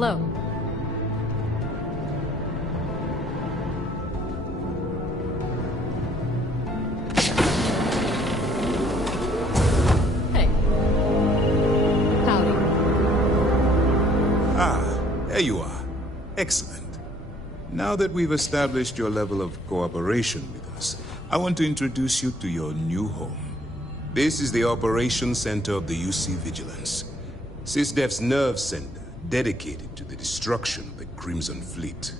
Hello. Hey. Howdy. Ah, there you are. Excellent. Now that we've established your level of cooperation with us, I want to introduce you to your new home. This is the Operations Center of the UC Vigilance. SysDef's nerve center, dedicated to the destruction of the Crimson Fleet.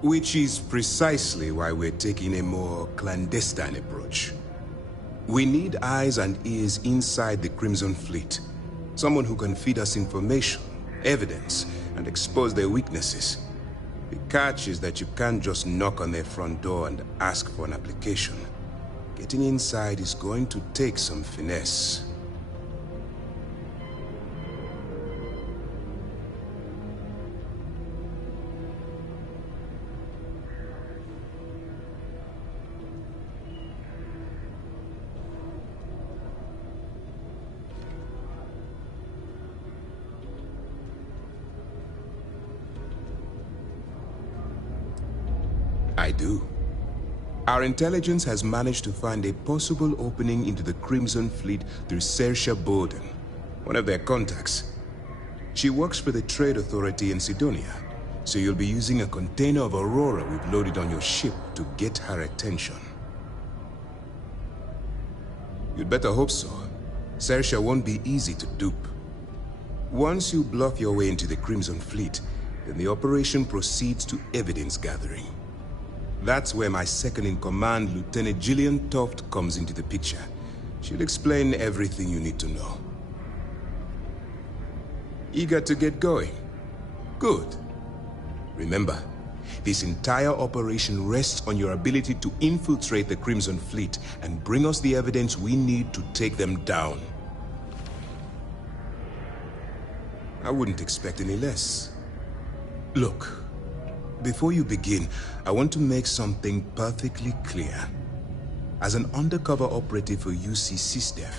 Which is precisely why we're taking a more clandestine approach. We need eyes and ears inside the Crimson Fleet. Someone who can feed us information, evidence, and expose their weaknesses. The catch is that you can't just knock on their front door and ask for an application. Getting inside is going to take some finesse. I do. Our intelligence has managed to find a possible opening into the Crimson Fleet through Saoirse Bowden, one of their contacts. She works for the Trade Authority in Sidonia, so you'll be using a container of Aurora we've loaded on your ship to get her attention. You'd better hope so. Saoirse won't be easy to dupe. Once you bluff your way into the Crimson Fleet, then the operation proceeds to evidence gathering. That's where my second-in-command, Lieutenant Gillian Toft, comes into the picture. She'll explain everything you need to know. Eager to get going? Good. Remember, this entire operation rests on your ability to infiltrate the Crimson Fleet and bring us the evidence we need to take them down. I wouldn't expect any less. Look. Before you begin, I want to make something perfectly clear. As an undercover operative for UC SysDef,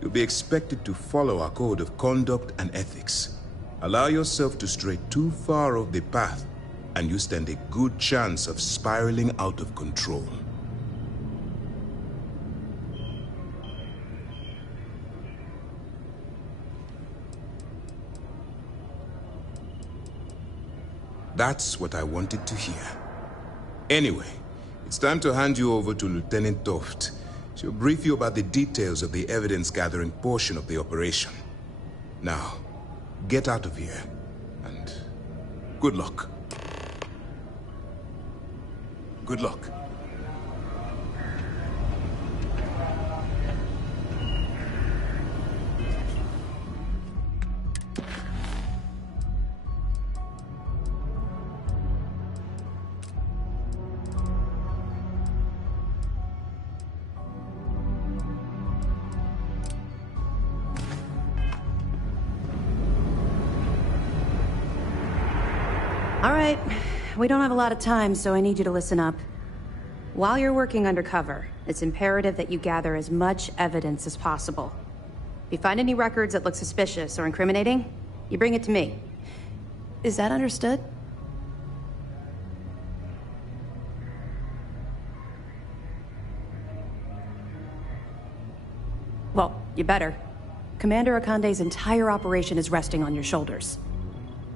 you'll be expected to follow our code of conduct and ethics. Allow yourself to stray too far off the path, and you stand a good chance of spiraling out of control. That's what I wanted to hear. Anyway, it's time to hand you over to Lieutenant Toft. She'll brief you about the details of the evidence-gathering portion of the operation. Now, get out of here, and good luck. Good luck. All right, we don't have a lot of time, so I need you to listen up. While you're working undercover, it's imperative that you gather as much evidence as possible. If you find any records that look suspicious or incriminating, you bring it to me. Is that understood? Well, you better. Commander Akande's entire operation is resting on your shoulders.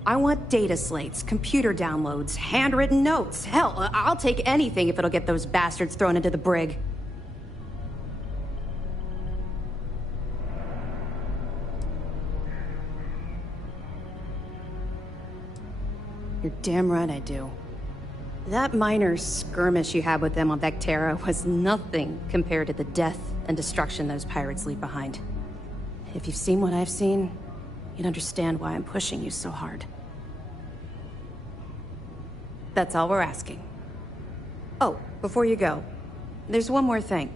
I want data slates, computer downloads, handwritten notes. Hell, I'll take anything if it'll get those bastards thrown into the brig. You're damn right I do. That minor skirmish you had with them on Vectera was nothing compared to the death and destruction those pirates leave behind. If you've seen what I've seen, you'd understand why I'm pushing you so hard. That's all we're asking. Oh, before you go, there's one more thing.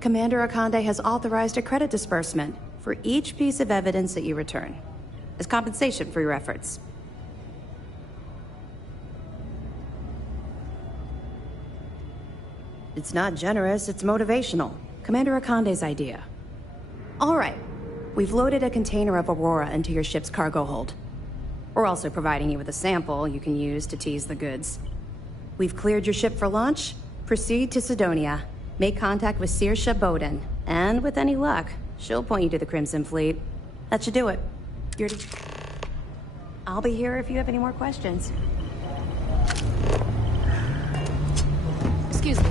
Commander Akande has authorized a credit disbursement for each piece of evidence that you return, as compensation for your efforts. It's not generous, it's motivational. Commander Akande's idea. All right. We've loaded a container of Aurora into your ship's cargo hold. We're also providing you with a sample you can use to tease the goods. We've cleared your ship for launch. Proceed to Sidonia. Make contact with Saoirse Bowden. And with any luck, she'll point you to the Crimson Fleet. That should do it. I'll be here if you have any more questions. Excuse me.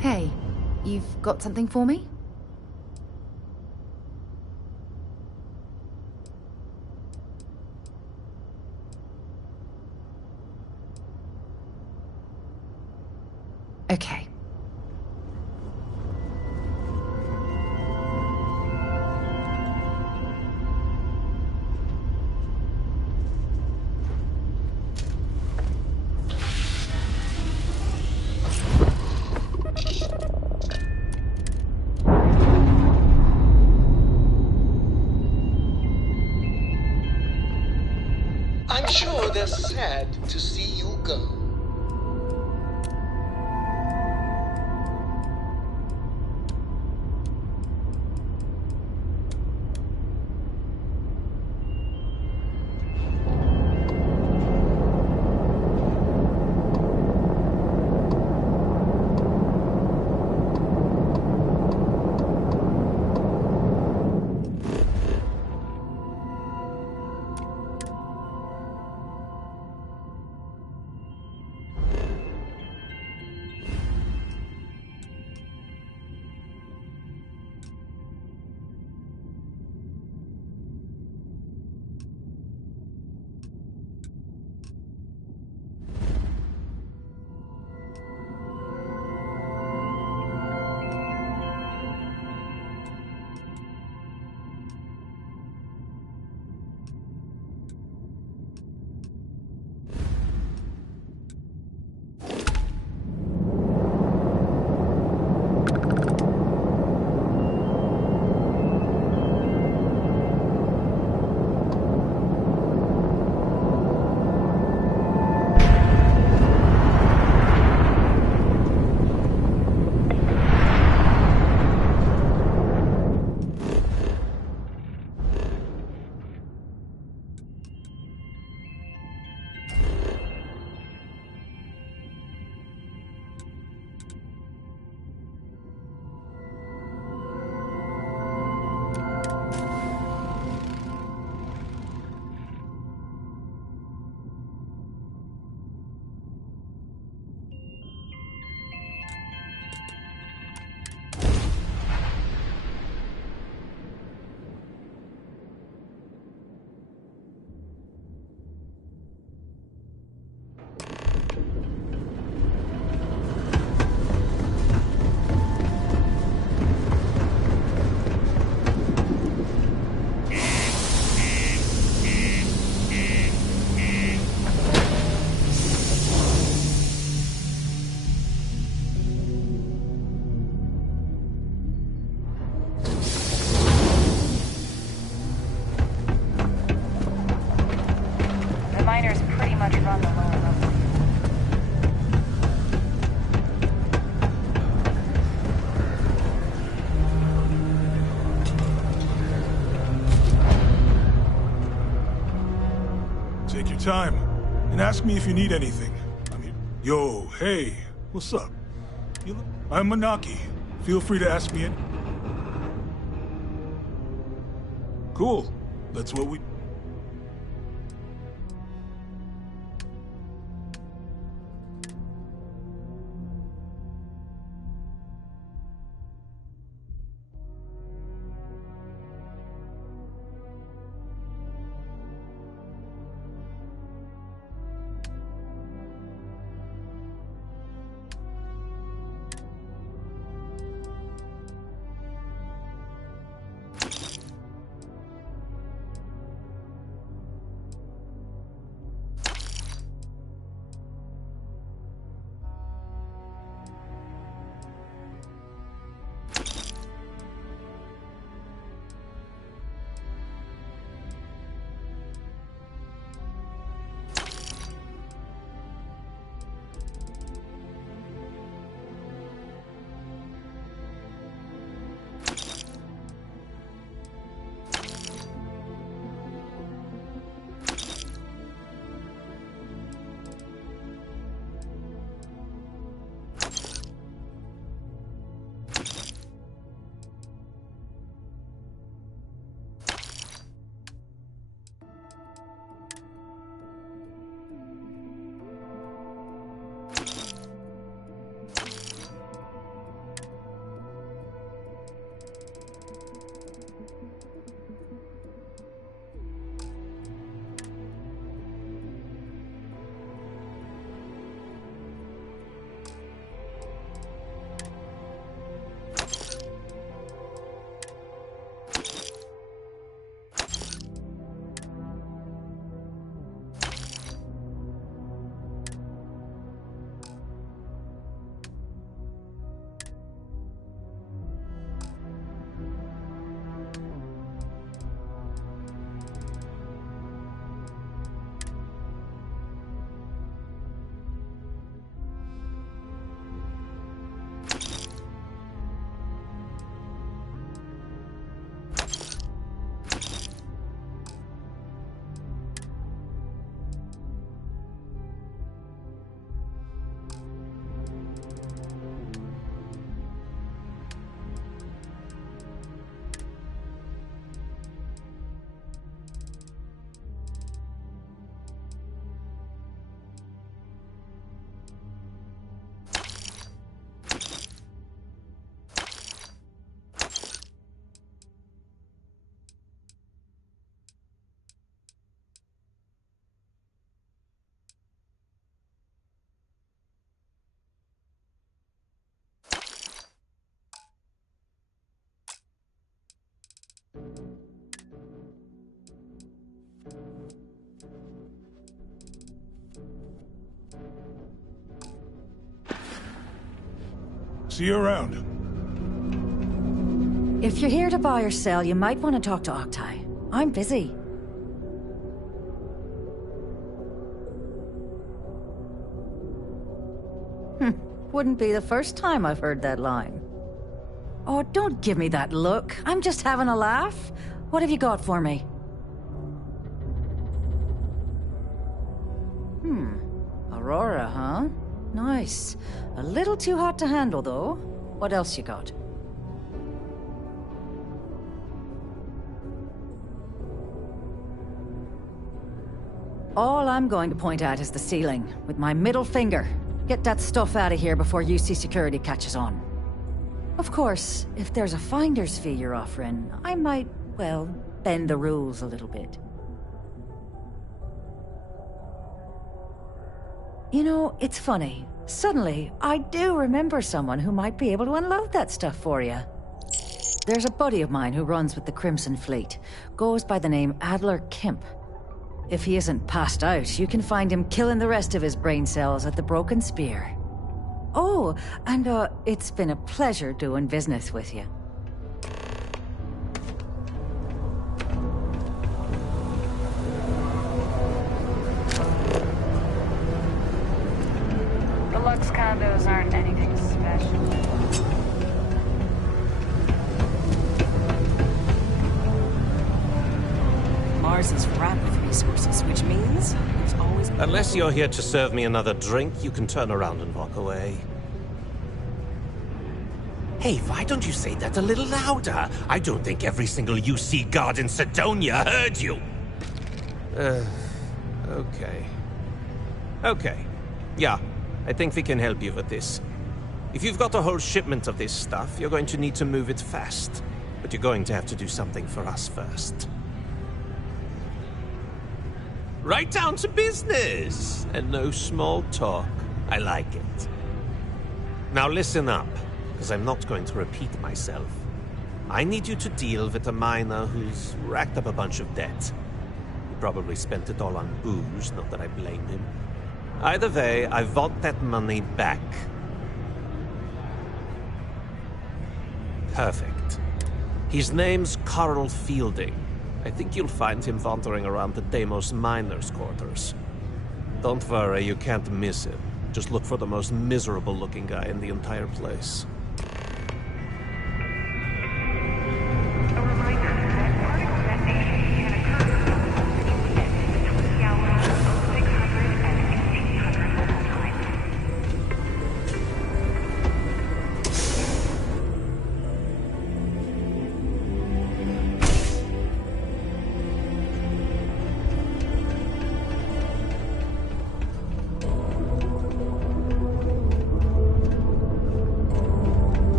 Hey, you've got something for me? Okay. I'm sure they're sad to see you go. Take your time, and ask me if you need anything. I mean, yo, hey, what's up? I'm Manaki. Feel free to ask me Cool. That's what we... See you around. If you're here to buy or sell, you might want to talk to Octai. I'm busy. Wouldn't be the first time I've heard that line. Oh, don't give me that look. I'm just having a laugh. What have you got for me? Aurora, huh? Nice. A little too hot to handle, though. What else you got? All I'm going to point at is the ceiling, with my middle finger. Get that stuff out of here before UC security catches on. Of course, if there's a finder's fee you're offering, I might, well, bend the rules a little bit. You know, it's funny. Suddenly, I do remember someone who might be able to unload that stuff for you. There's a buddy of mine who runs with the Crimson Fleet. Goes by the name Adler Kemp. If he isn't passed out, you can find him killing the rest of his brain cells at the Broken Spear. Oh, and it's been a pleasure doing business with you. The Lux condos aren't anything special. Mars is wrapped with resources, which means there's always... Unless you're here to serve me another drink, you can turn around and walk away. Hey, why don't you say that a little louder? I don't think every single UC guard in Sidonia heard you. Okay. Okay. Yeah, I think we can help you with this. If you've got a whole shipment of this stuff, you're going to need to move it fast. But you're going to have to do something for us first. Right down to business! And no small talk. I like it. Now listen up, because I'm not going to repeat myself. I need you to deal with a miner who's racked up a bunch of debt. He probably spent it all on booze, not that I blame him. Either way, I want that money back. Perfect. His name's Carl Fielding. I think you'll find him wandering around the Deimos miners' quarters. Don't worry, you can't miss him. Just look for the most miserable-looking guy in the entire place. A reminder that particle detonation can occur between the hours of 0600 and 1800 local time.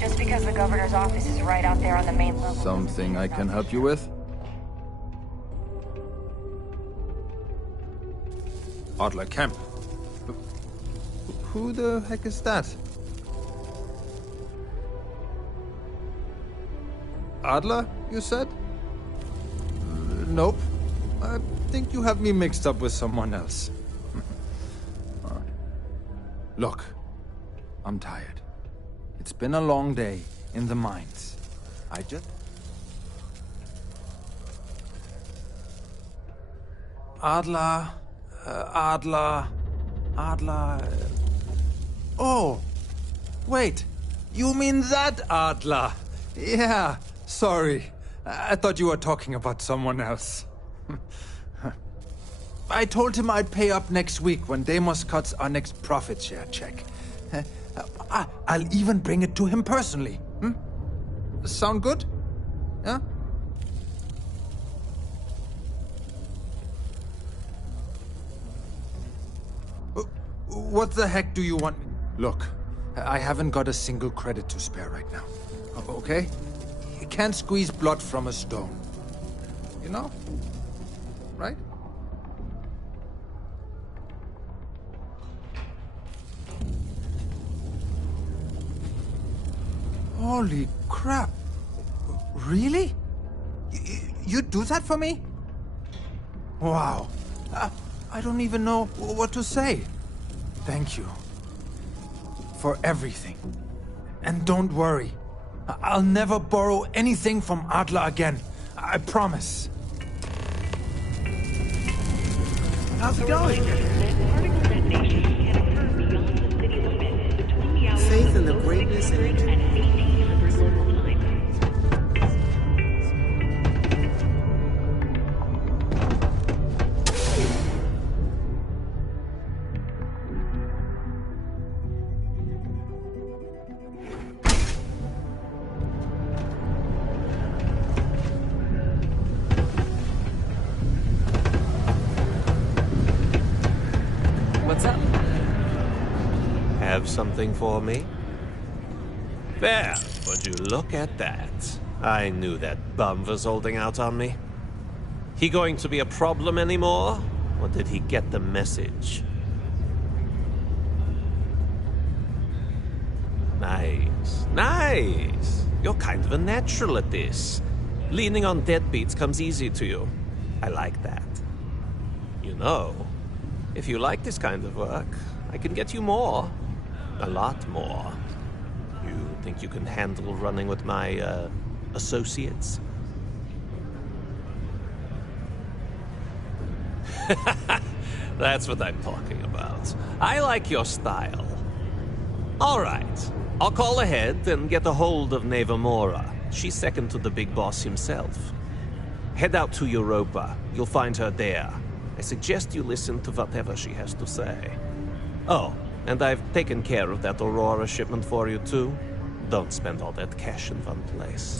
Just because the governor's office is right out there on the main level. Something I can help you with? Adler Kemp. Who the heck is that? Adler, you said? Nope. I think you have me mixed up with someone else. Look, I'm tired. It's been a long day in the mines. I just... Adler... Oh! Wait! You mean that Adler? Yeah, sorry. I thought you were talking about someone else. I told him I'd pay up next week when Deimos cuts our next profit share check. I'll even bring it to him personally. Sound good? Yeah? What the heck do you want? Look, I haven't got a single credit to spare right now. Okay? You can't squeeze blood from a stone. You know? Right? Holy crap. Really? You'd do that for me? Wow. I don't even know what to say. Thank you. For everything. And don't worry. I'll never borrow anything from Adler again. I promise. How's it going? Faith in the greatness and What's up? Have something for me? There, would you look at that? I knew that bum was holding out on me. He going to be a problem anymore? Or did he get the message? Nice. Nice! You're kind of a natural at this. Leaning on deadbeats comes easy to you. I like that. You know, if you like this kind of work, I can get you more. A lot more. You think you can handle running with my, associates? That's what I'm talking about. I like your style. All right. I'll call ahead and get a hold of Nevamora. She's second to the big boss himself. Head out to Europa. You'll find her there. I suggest you listen to whatever she has to say. Oh, and I've taken care of that Aurora shipment for you too. Don't spend all that cash in one place.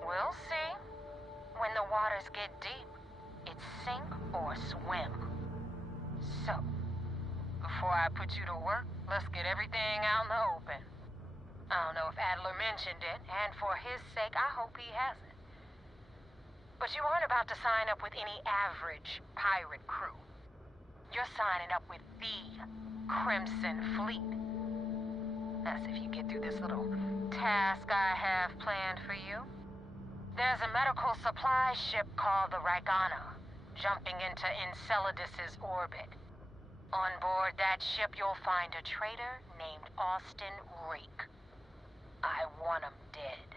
We'll see. When the waters get deep, it's sink or swim. So, before I put you to work, let's get everything out in the open. I don't know if Adler mentioned it, and for his sake, I hope he hasn't. But you aren't about to sign up with any average pirate crew. You're signing up with the Crimson Fleet. That's if you get through this little task I have planned for you. There's a medical supply ship called the Ragana, jumping into Enceladus's orbit. On board that ship, you'll find a traitor named Austin Reek. I want him dead.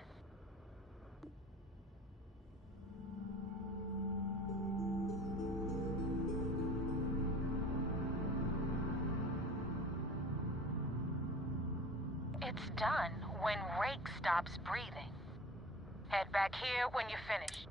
It's done when Rake stops breathing. Head back here when you finish.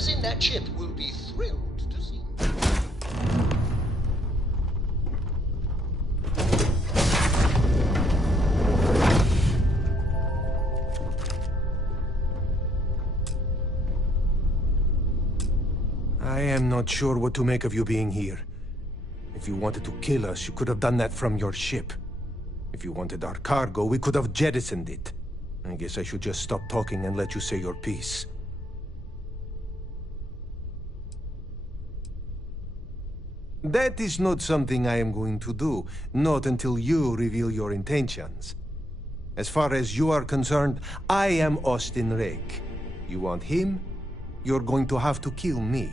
whoever's in that ship will be thrilled to see you. I am not sure what to make of you being here. If you wanted to kill us, you could have done that from your ship. If you wanted our cargo, we could have jettisoned it. I guess I should just stop talking and let you say your piece. That is not something I am going to do, not until you reveal your intentions. As far as you are concerned, I am Austin Rake. You want him? You're going to have to kill me.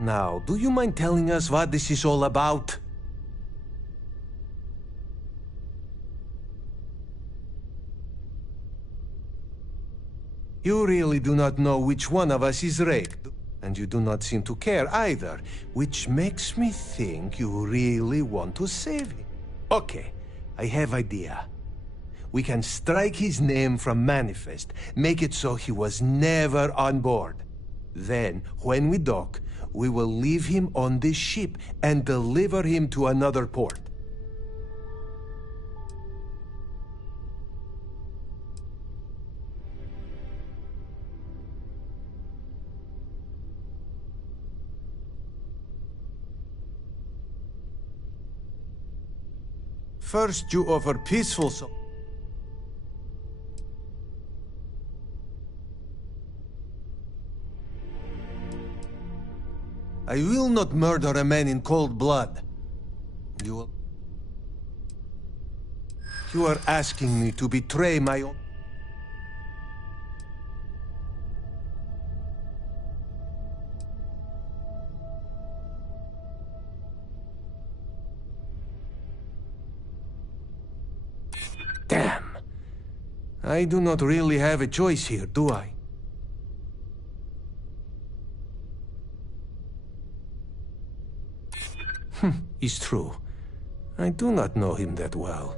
Now, do you mind telling us what this is all about? You really do not know which one of us is Rake, and you do not seem to care either, which makes me think you really want to save him. Okay, I have idea. We can strike his name from Manifest, make it so he was never on board. Then, when we dock, we will leave him on this ship and deliver him to another port. First, you offer peaceful I will not murder a man in cold blood. You are asking me to betray my own... Damn. I do not really have a choice here, do I? It's true. I do not know him that well.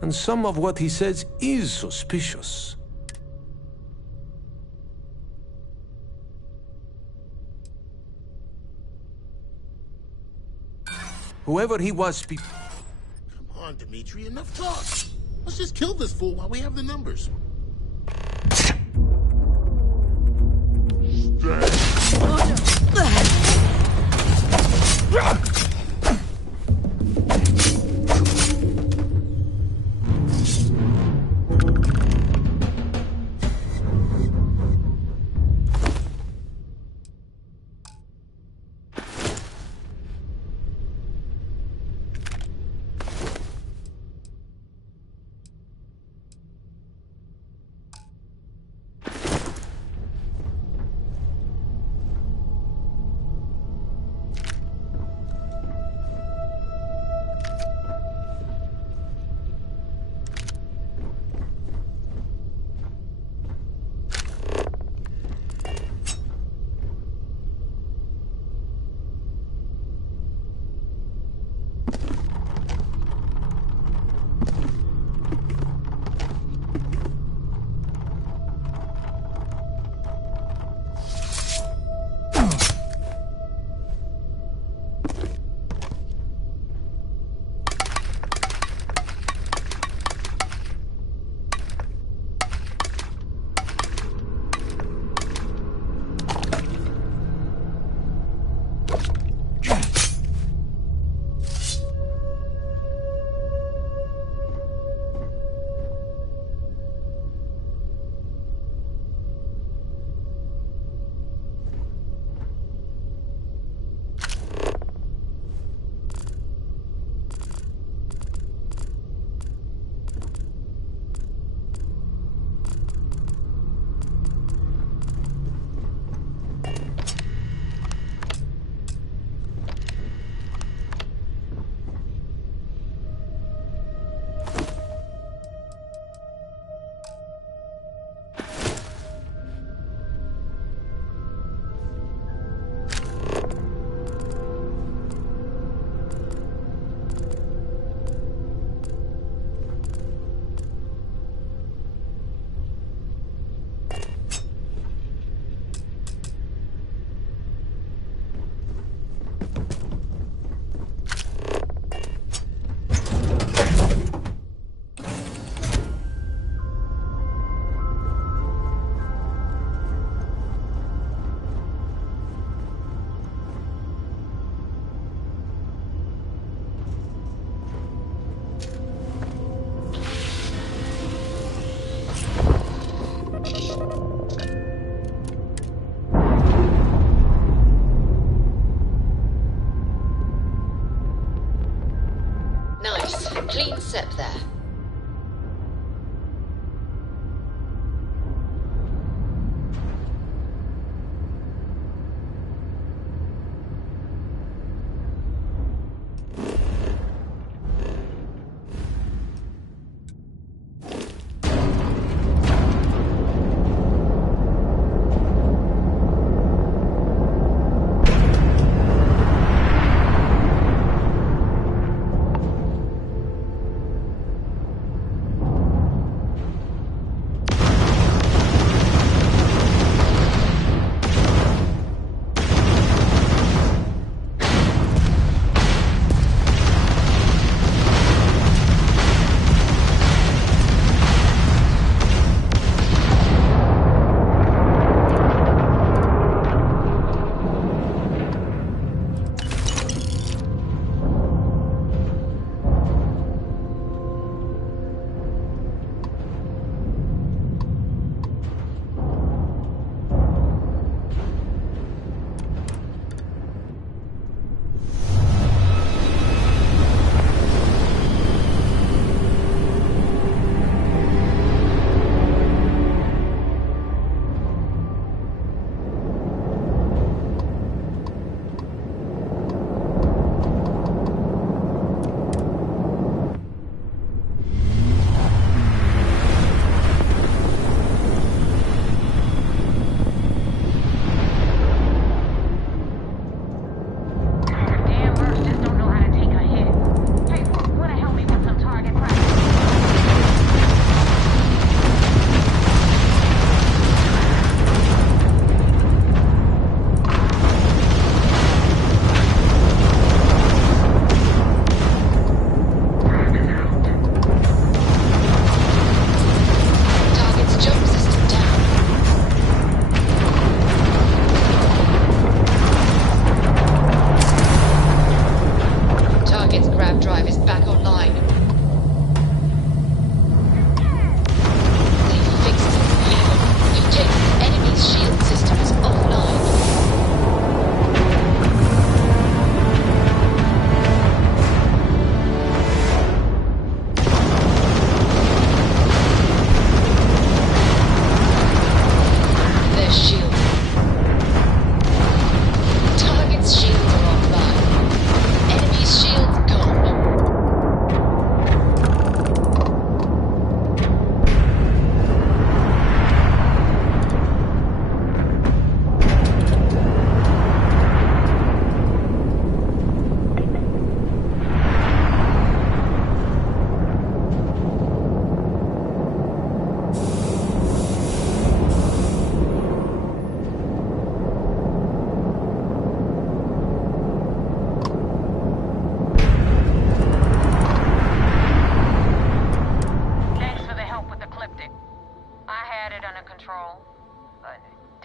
And some of what he says is suspicious. Whoever he was... Come on, Dimitri, enough talk. Let's just kill this fool while we have the numbers.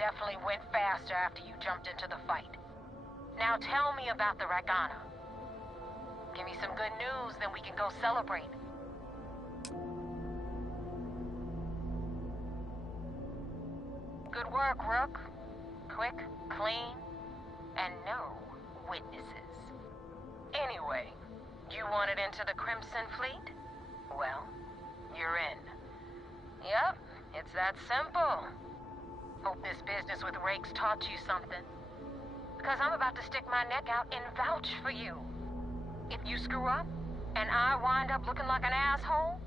definitely went faster after you jumped into the fight. Now tell me about the Ragana. Give me some good news, then we can go celebrate. Good work, Rook. Quick, clean, and no witnesses. Anyway, you wanted into the Crimson Fleet? Well, you're in. Yep, it's that simple. Hope this business with Rakes taught you something. Because I'm about to stick my neck out and vouch for you. If you screw up, and I wind up looking like an asshole,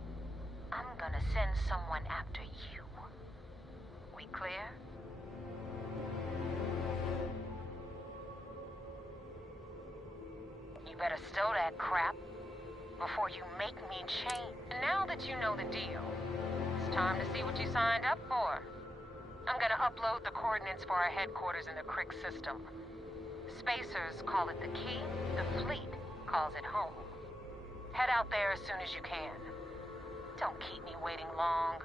I'm gonna send someone after you. We clear? You better stow that crap before you make me change. And now that you know the deal, it's time to see what you signed up for. I'm gonna upload the coordinates for our headquarters in the Crick system. Spacers call it the key, the fleet calls it home. Head out there as soon as you can. Don't keep me waiting long.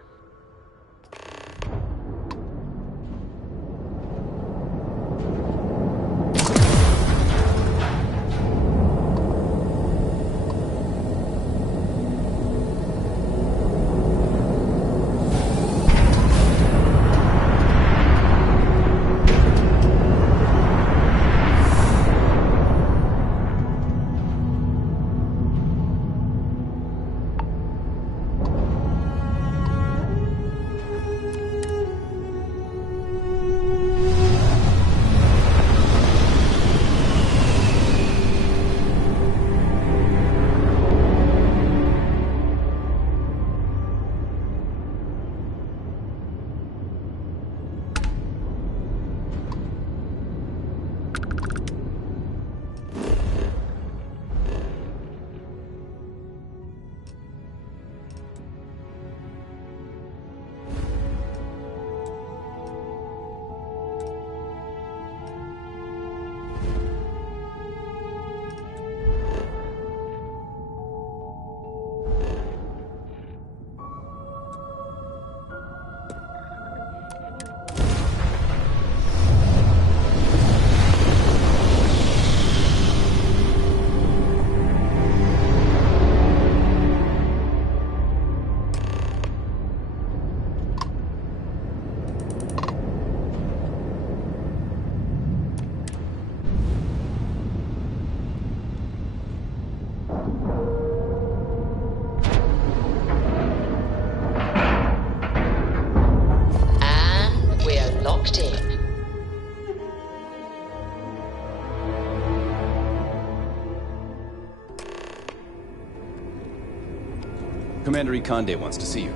Commander Ikande wants to see you.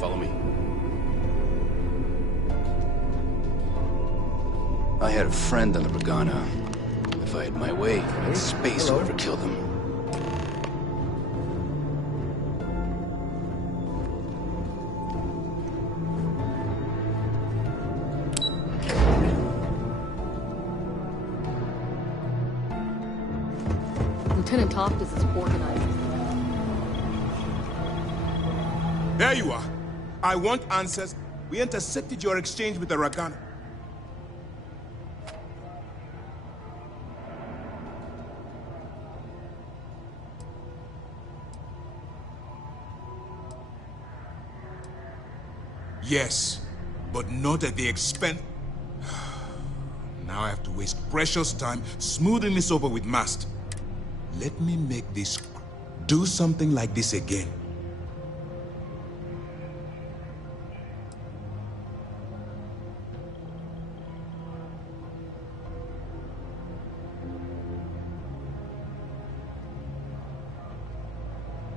Follow me. I had a friend on the Ragana. If I had my way, I'd space whoever killed him. Lieutenant Toftus is organizing. There you are. I want answers. We intercepted your exchange with the Ragana. Yes, but not at the expense. Now I have to waste precious time smoothing this over with Mast. Let me make this... do something like this again.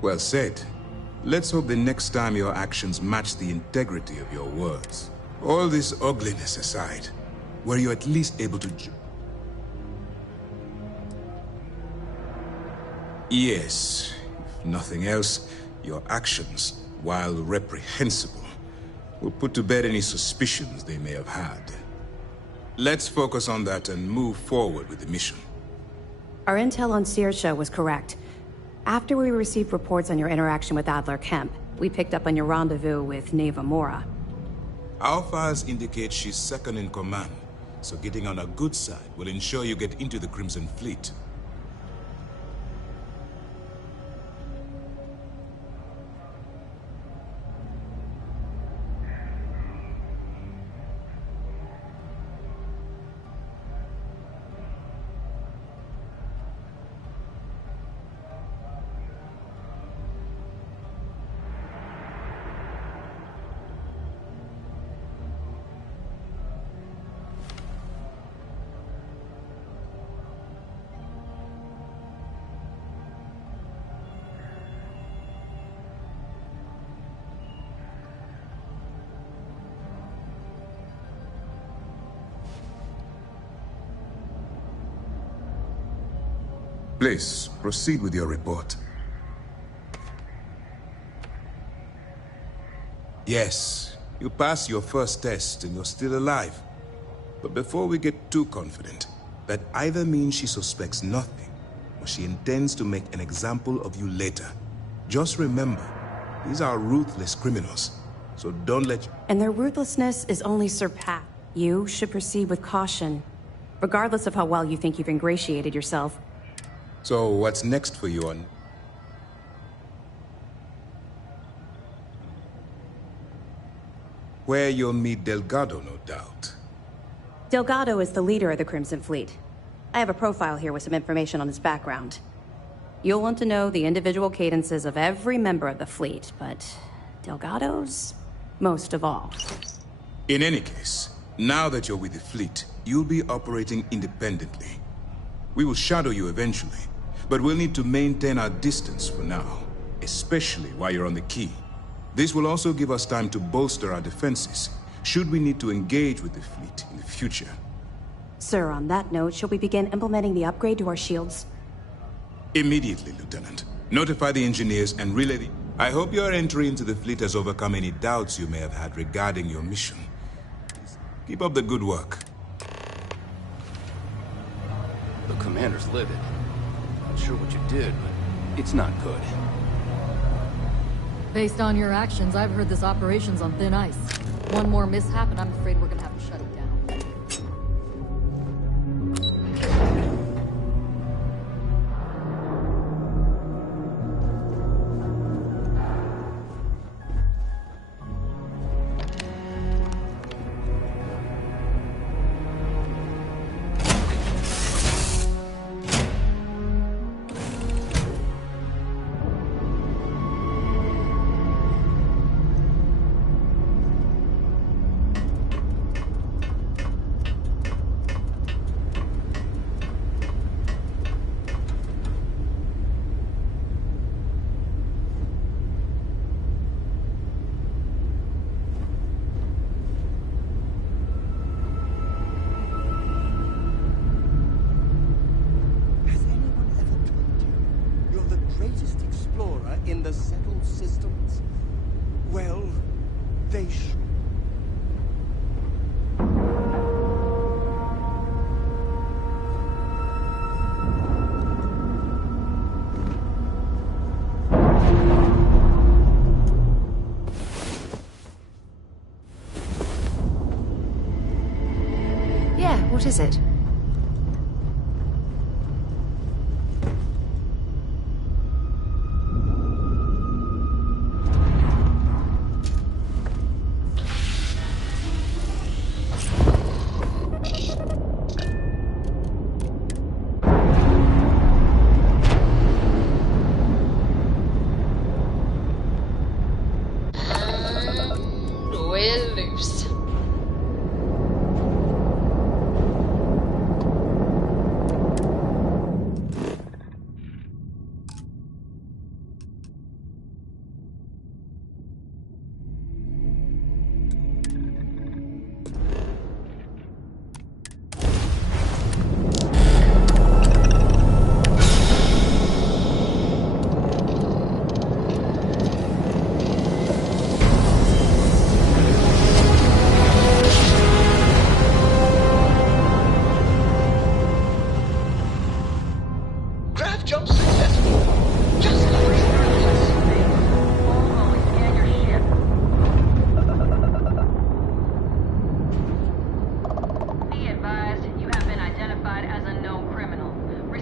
Well said. Let's hope the next time your actions match the integrity of your words. All this ugliness aside, were you at least able to... Yes. If nothing else, your actions, while reprehensible, will put to bed any suspicions they may have had. Let's focus on that and move forward with the mission. Our intel on Saoirse was correct. After we received reports on your interaction with Adler Kemp, we picked up on your rendezvous with Neva Mora. Our files indicate she's second in command, so getting on her good side will ensure you get into the Crimson Fleet. Please, proceed with your report. Yes, you passed your first test and you're still alive. But before we get too confident, that either means she suspects nothing, or she intends to make an example of you later. Just remember, these are ruthless criminals, so don't let... And their ruthlessness is only surpassed. You should proceed with caution, regardless of how well you think you've ingratiated yourself. So what's next for you on... Where you'll meet Delgado, no doubt. Delgado is the leader of the Crimson Fleet. I have a profile here with some information on his background. You'll want to know the individual cadences of every member of the fleet, but Delgado's most of all. In any case, now that you're with the fleet, you'll be operating independently. We will shadow you eventually, but we'll need to maintain our distance for now, especially while you're on the key. This will also give us time to bolster our defenses, should we need to engage with the fleet in the future. Sir, on that note, shall we begin implementing the upgrade to our shields? Immediately, Lieutenant. Notify the engineers and relay the... I hope your entry into the fleet has overcome any doubts you may have had regarding your mission. Keep up the good work. The commander's livid. Not sure what you did, but it's not good. Based on your actions, I've heard this operation's on thin ice. One more mishap and I'm afraid we're gonna have to shut it down. In the settled systems? Well, they should. Yeah, what is it? We're loose.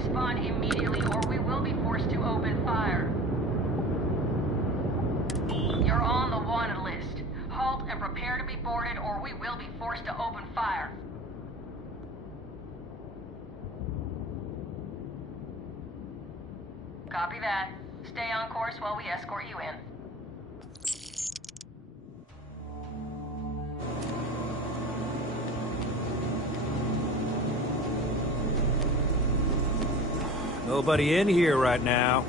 Respawn immediately or we will be forced to open fire. You're on the wanted list. Halt and prepare to be boarded or we will be forced to open fire. Copy that. Stay on course while we escort you in. Nobody in here right now.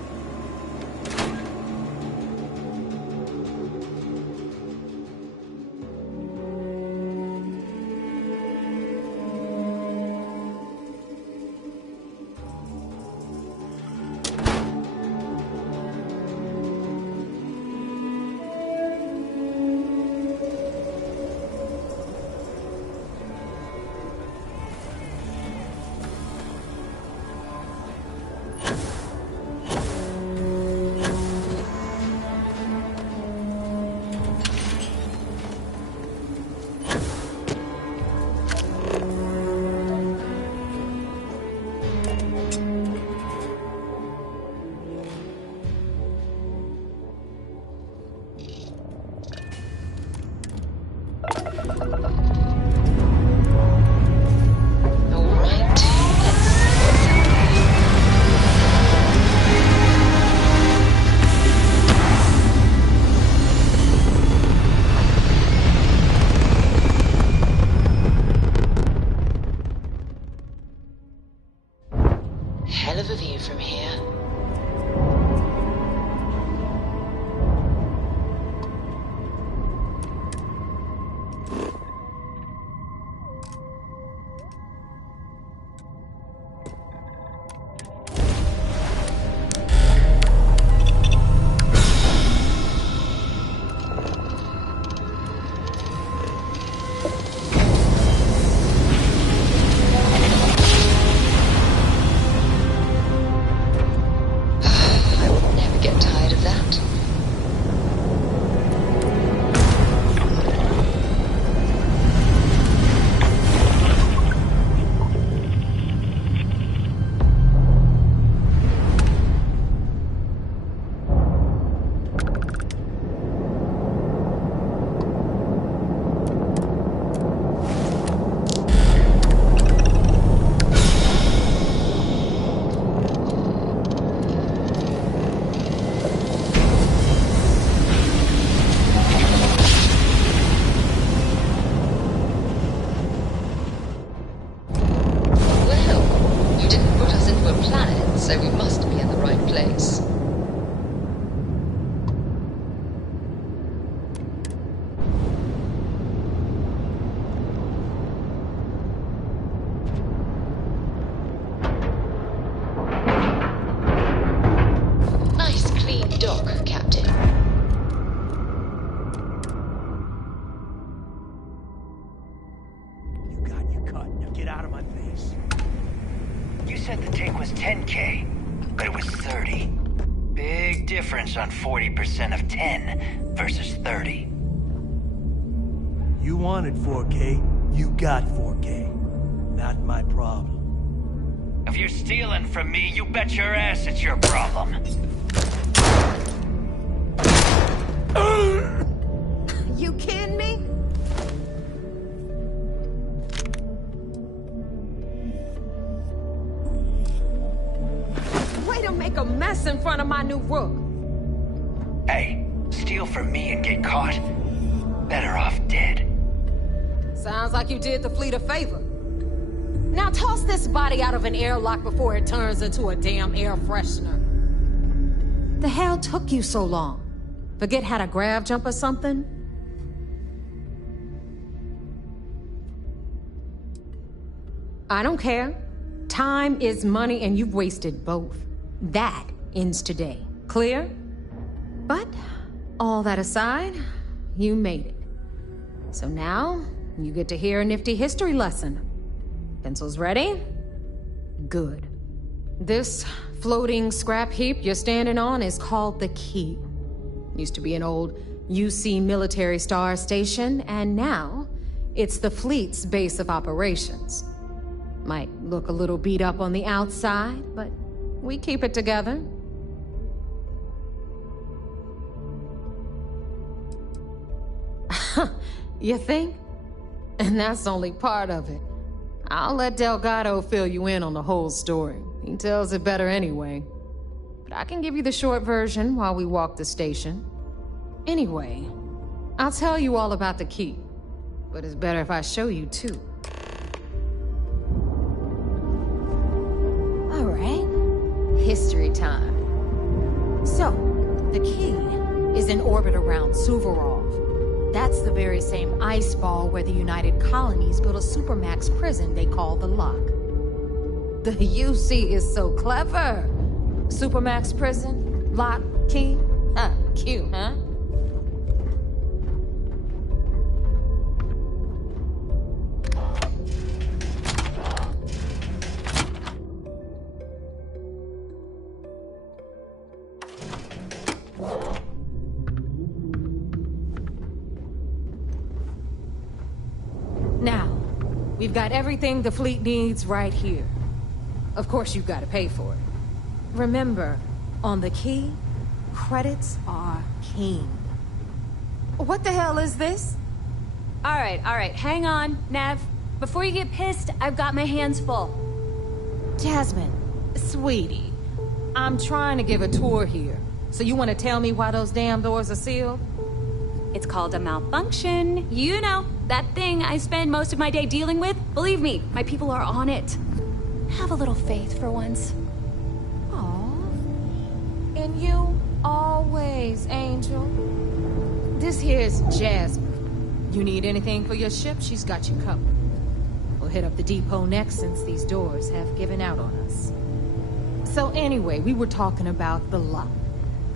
Hell of a view from here. On 40% of 10 versus 30. You wanted 4K, you got 4K. Not my problem. If you're stealing from me, you bet your ass it's your problem. You kidding me? Way to make a mess in front of my new rook. Hey, steal from me and get caught? Better off dead. Sounds like you did the fleet a favor. Now toss this body out of an airlock before it turns into a damn air freshener. The hell took you so long? Forget how to grav jump or something? I don't care. Time is money and you've wasted both. That ends today. Clear? But, all that aside, you made it. So now, you get to hear a nifty history lesson. Pencils ready? Good. This floating scrap heap you're standing on is called the Key. Used to be an old UC military star station, and now, it's the fleet's base of operations. Might look a little beat up on the outside, but we keep it together. You think? And that's only part of it. I'll let Delgado fill you in on the whole story. He tells it better anyway. But I can give you the short version while we walk the station. Anyway, I'll tell you all about the key. But it's better if I show you too. All right, history time. So, the key is in orbit around Suvorov. That's the very same ice ball where the United Colonies built a supermax prison they call the Lock. The UC is so clever. Supermax prison, lock, key. Cute, huh? Now, we've got everything the fleet needs right here. Of course, you've got to pay for it. Remember, on the key, credits are king. What the hell is this? All right, hang on, Nev. Before you get pissed, I've got my hands full. Jasmine, sweetie, I'm trying to give a tour here. So you want to tell me why those damn doors are sealed? It's called a malfunction. You know, that thing I spend most of my day dealing with. Believe me, my people are on it. Have a little faith for once. And you always, Angel. This here's Jasmine. You need anything for your ship, she's got you covered. We'll hit up the depot next since these doors have given out on us. So anyway, we were talking about the Lock.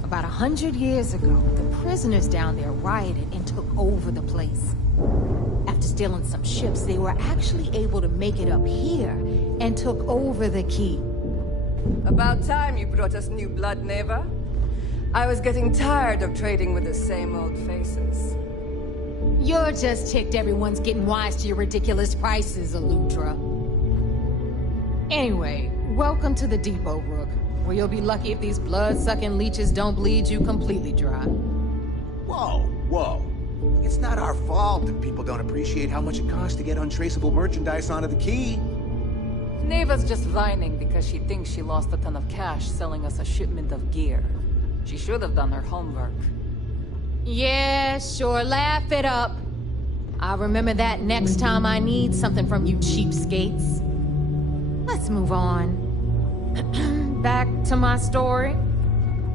About 100 years ago, the prisoners down there rioted and took over the place. After stealing some ships, they were actually able to make it up here and took over the key. About time you brought us new blood, Neva. I was getting tired of trading with the same old faces. You're just ticked everyone's getting wise to your ridiculous prices, Aludra. Anyway, welcome to the depot, Rook, where you'll be lucky if these blood-sucking leeches don't bleed you completely dry. Whoa. It's not our fault if people don't appreciate how much it costs to get untraceable merchandise onto the key. Neva's just whining because she thinks she lost a ton of cash selling us a shipment of gear. She should have done her homework. Yeah, sure, laugh it up. I'll remember that next time I need something from you cheapskates. Let's move on. Back to my story.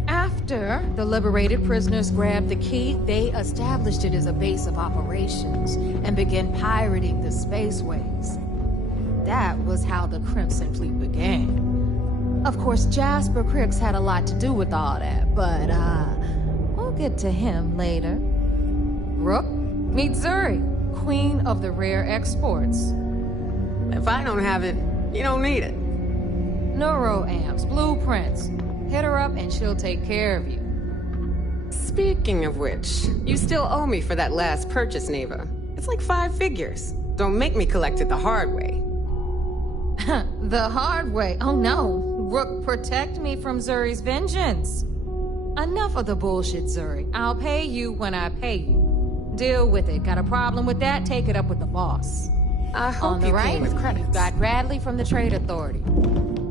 After the liberated prisoners grabbed the key, they established it as a base of operations and began pirating the spaceways. That was how the Crimson Fleet began. Of course, Jasper Cricks had a lot to do with all that, but, we'll get to him later. Rook, meet Zuri, queen of the rare exports. If I don't have it, you don't need it. Neuroamps, blueprints. Hit her up and she'll take care of you. Speaking of which, you still owe me for that last purchase, Neva. It's like 5 figures. Don't make me collect it the hard way. The hard way? Oh no. Rook, protect me from Zuri's vengeance. Enough of the bullshit, Zuri. I'll pay you when I pay you. Deal with it. Got a problem with that? Take it up with the boss. I hope On the you right, came with credits. you've got Bradley from the Trade Authority.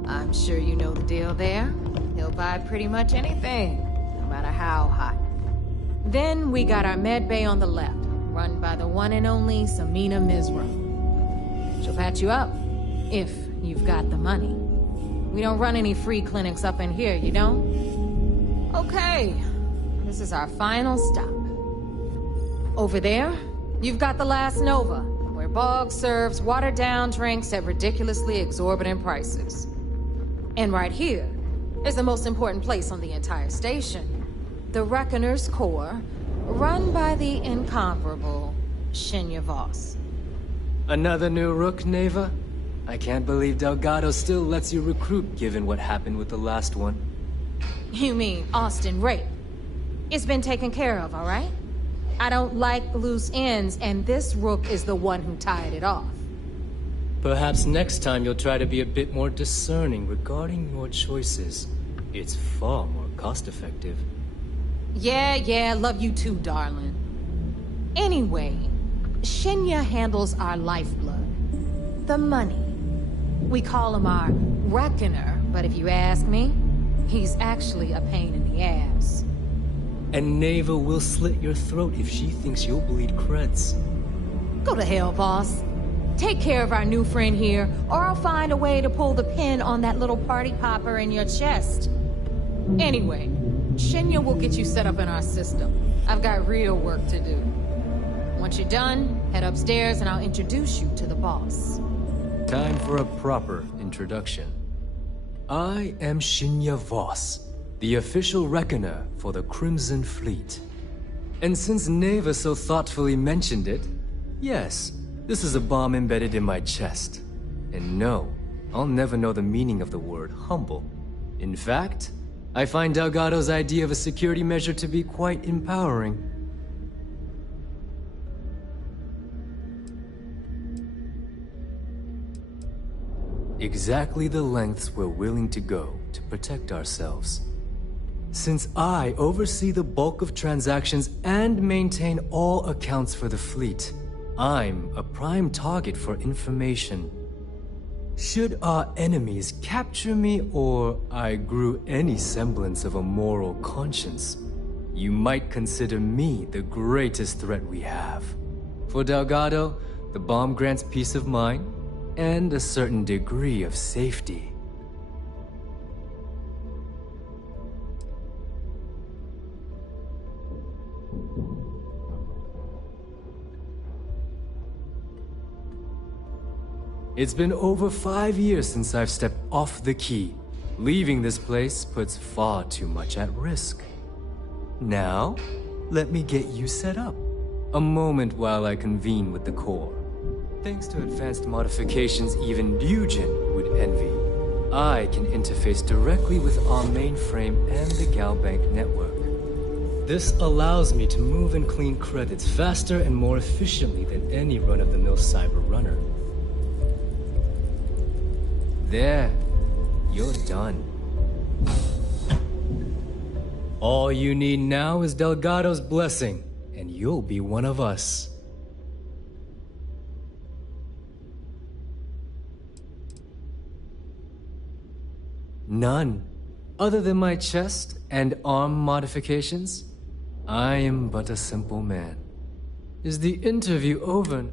I'm sure you know the deal there. He'll buy pretty much anything, no matter how hot. Then we got our med bay on the left, run by the one and only Samina Mizra. She'll patch you up, if you've got the money. We don't run any free clinics up in here, you don't? Okay, this is our final stop. Over there, you've got the Last Nova, where Bog serves watered-down drinks at ridiculously exorbitant prices. And right here is the most important place on the entire station, the Reckoner's Core, run by the incomparable Shinya Voss. Another new Rook, Neva? I can't believe Delgado still lets you recruit, given what happened with the last one. You mean Austin Rape? It's been taken care of, all right? I don't like loose ends, and this Rook is the one who tied it off. Perhaps next time you'll try to be a bit more discerning regarding your choices. It's far more cost-effective. Yeah, love you too, darling. Anyway, Shinya handles our lifeblood. The money. We call him our reckoner, but if you ask me, he's actually a pain in the ass. And Neva will slit your throat if she thinks you'll bleed creds. Go to hell, boss. Take care of our new friend here, or I'll find a way to pull the pin on that little party popper in your chest. Anyway, Shinya will get you set up in our system. I've got real work to do. Once you're done, head upstairs and I'll introduce you to the boss. Time for a proper introduction. I am Shinya Voss, the official reckoner for the Crimson Fleet. And since Neva so thoughtfully mentioned it, yes, this is a bomb embedded in my chest. And no, I'll never know the meaning of the word humble. In fact, I find Delgado's idea of a security measure to be quite empowering. Exactly the lengths we're willing to go to protect ourselves. Since I oversee the bulk of transactions and maintain all accounts for the fleet, I'm a prime target for information. Should our enemies capture me or I grew any semblance of a moral conscience, you might consider me the greatest threat we have. For Delgado, the bomb grants peace of mind and a certain degree of safety. It's been over 5 years since I've stepped off the key. Leaving this place puts far too much at risk. Now, let me get you set up. A moment while I convene with the core. Thanks to advanced modifications even Bugin would envy, I can interface directly with our mainframe and the Galbank network. This allows me to move and clean credits faster and more efficiently than any run-of-the-mill cyber runner. There, you're done. All you need now is Delgado's blessing, and you'll be one of us. None. Other than my chest and arm modifications, I am but a simple man. Is the interview over?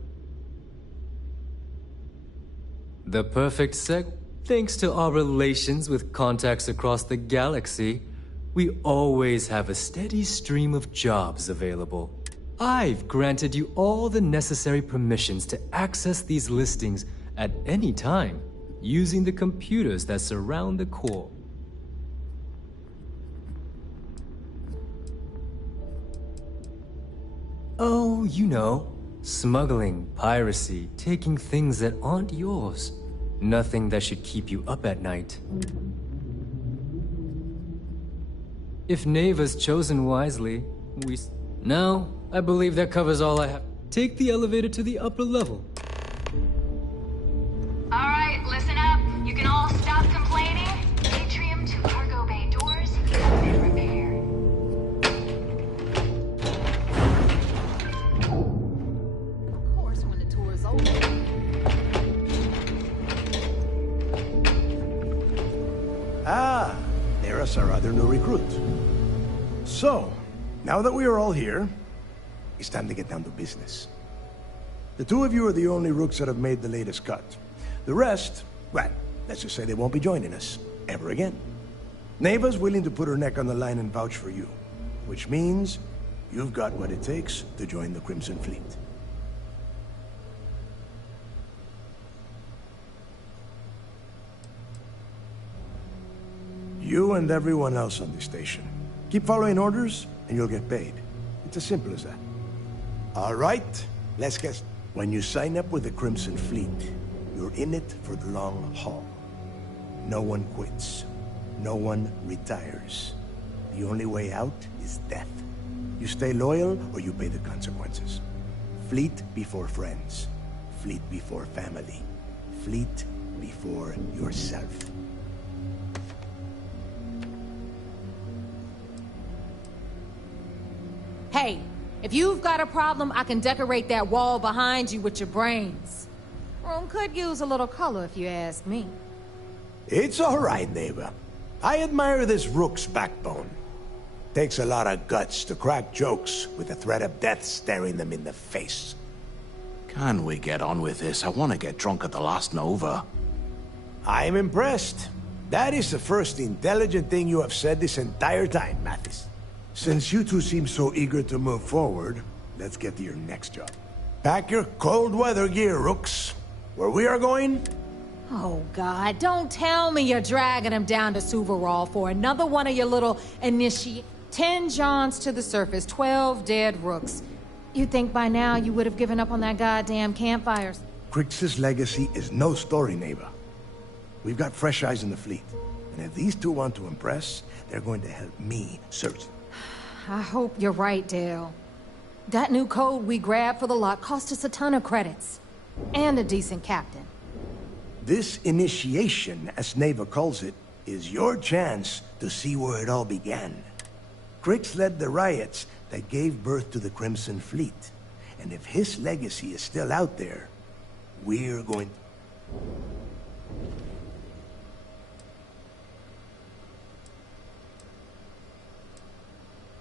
The perfect seg. Thanks to our relations with contacts across the galaxy, we always have a steady stream of jobs available. I've granted you all the necessary permissions to access these listings at any time, using the computers that surround the core. Oh, you know, smuggling, piracy, taking things that aren't yours. Nothing that should keep you up at night. If Neva's chosen wisely, Now, I believe that covers all I have. Take the elevator to the upper level. Alright, listen up. You can all stop complaining. Atrium to cargo bay doors have been repaired. Of course, when the tour is over. Ah, there's our other new recruit. So, now that we are all here, it's time to get down to business. The two of you are the only rooks that have made the latest cut. The rest, well, let's just say they won't be joining us ever again. Neva's willing to put her neck on the line and vouch for you, which means you've got what it takes to join the Crimson Fleet. You and everyone else on this station. Keep following orders, and you'll get paid. It's as simple as that. All right, let's get... When you sign up with the Crimson Fleet, you're in it for the long haul. No one quits. No one retires. The only way out is death. You stay loyal, or you pay the consequences. Fleet before friends. Fleet before family. fleet before yourself. Hey, if you've got a problem, I can decorate that wall behind you with your brains. Room could use a little color if you ask me. It's all right, neighbor. I admire this rook's backbone. Takes a lot of guts to crack jokes with the threat of death staring them in the face. Can we get on with this? I want to get drunk at the last Nova. I'm impressed. That is the first intelligent thing you have said this entire time, Mathis. Since you two seem so eager to move forward, let's get to your next job. Pack your cold weather gear, rooks. Where we are going? Oh, God, don't tell me you're dragging him down to Suvarall for another one of your little 10 Johns to the surface, 12 dead rooks. You'd think by now you would have given up on that goddamn campfires. Crix's legacy is no story, neighbor. We've got fresh eyes in the fleet. And if these two want to impress, they're going to help me search. I hope you're right, Dale. That new code we grabbed for the lot cost us a ton of credits. And a decent captain. This initiation, as Neva calls it, is your chance to see where it all began. Crix led the riots that gave birth to the Crimson Fleet. And if his legacy is still out there, we're going...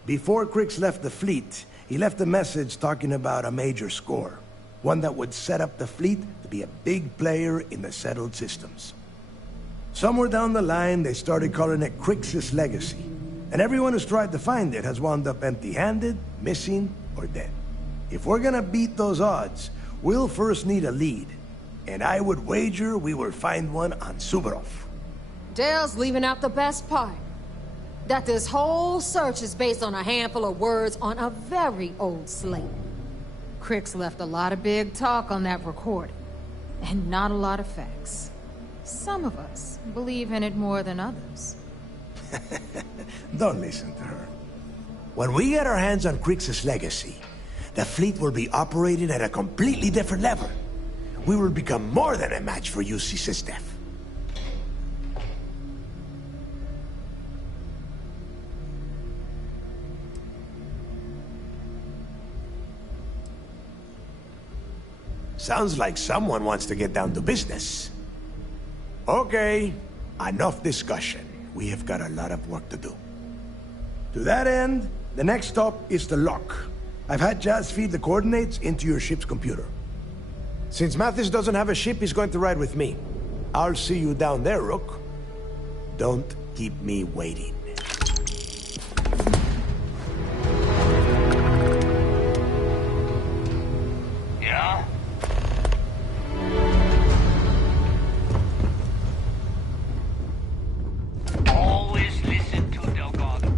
Before Crix left the fleet, he left a message talking about a major score. One that would set up the fleet to be a big player in the settled systems. Somewhere down the line, they started calling it Crix's legacy. And everyone who's tried to find it has wound up empty-handed, missing, or dead. If we're gonna beat those odds, we'll first need a lead. And I would wager we will find one on Suvorov. Dale's leaving out the best part. That this whole search is based on a handful of words on a very old slate. Crix left a lot of big talk on that recording, and not a lot of facts. Some of us believe in it more than others. Don't listen to her. When we get our hands on Crix's legacy, the fleet will be operated at a completely different level. We will become more than a match for UC Sistef. Sounds like someone wants to get down to business. Okay, enough discussion. We have got a lot of work to do. To that end, the next stop is the lock. I've had Jazz feed the coordinates into your ship's computer. Since Mathis doesn't have a ship, he's going to ride with me. I'll see you down there, Rook. Don't keep me waiting. Yeah? Always listen to Delgado.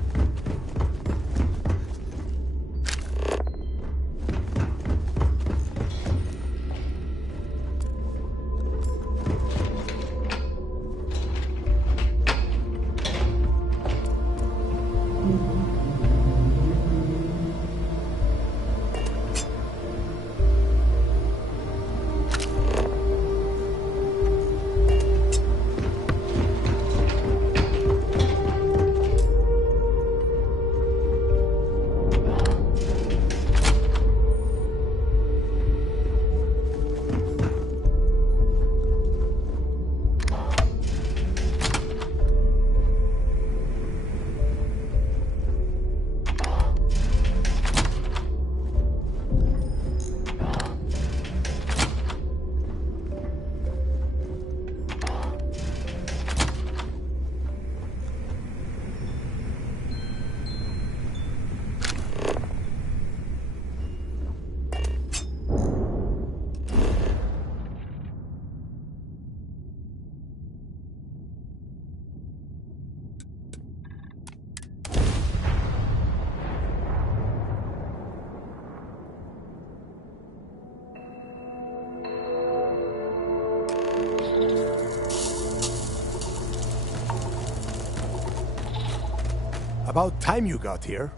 About time you got here.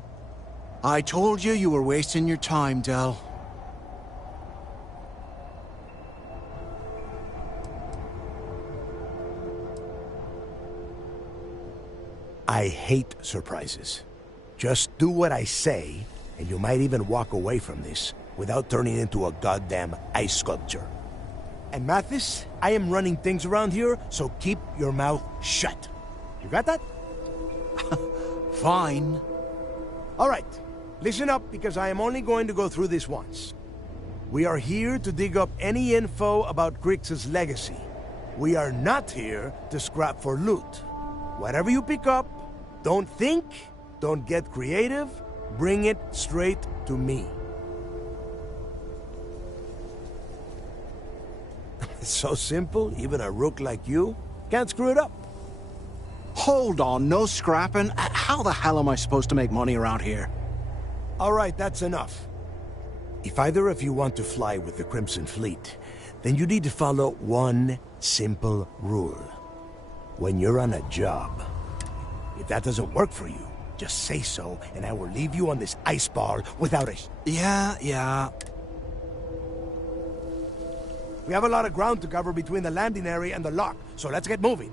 I told you you were wasting your time, Del. I hate surprises. Just do what I say, and you might even walk away from this without turning into a goddamn ice sculpture. And Mathis, I am running things around here, so keep your mouth shut. You got that? Fine. All right, listen up, because I am only going to go through this once. We are here to dig up any info about Grix's legacy. We are not here to scrap for loot. Whatever you pick up, don't think, don't get creative, bring it straight to me. It's so simple, even a rook like you can't screw it up. Hold on, no scrapping? How the hell am I supposed to make money around here? All right, that's enough. If either of you want to fly with the Crimson Fleet, then you need to follow one simple rule. When you're on a job, if that doesn't work for you, just say so, and I will leave you on this ice bar without a... Yeah. We have a lot of ground to cover between the landing area and the lock, so let's get moving.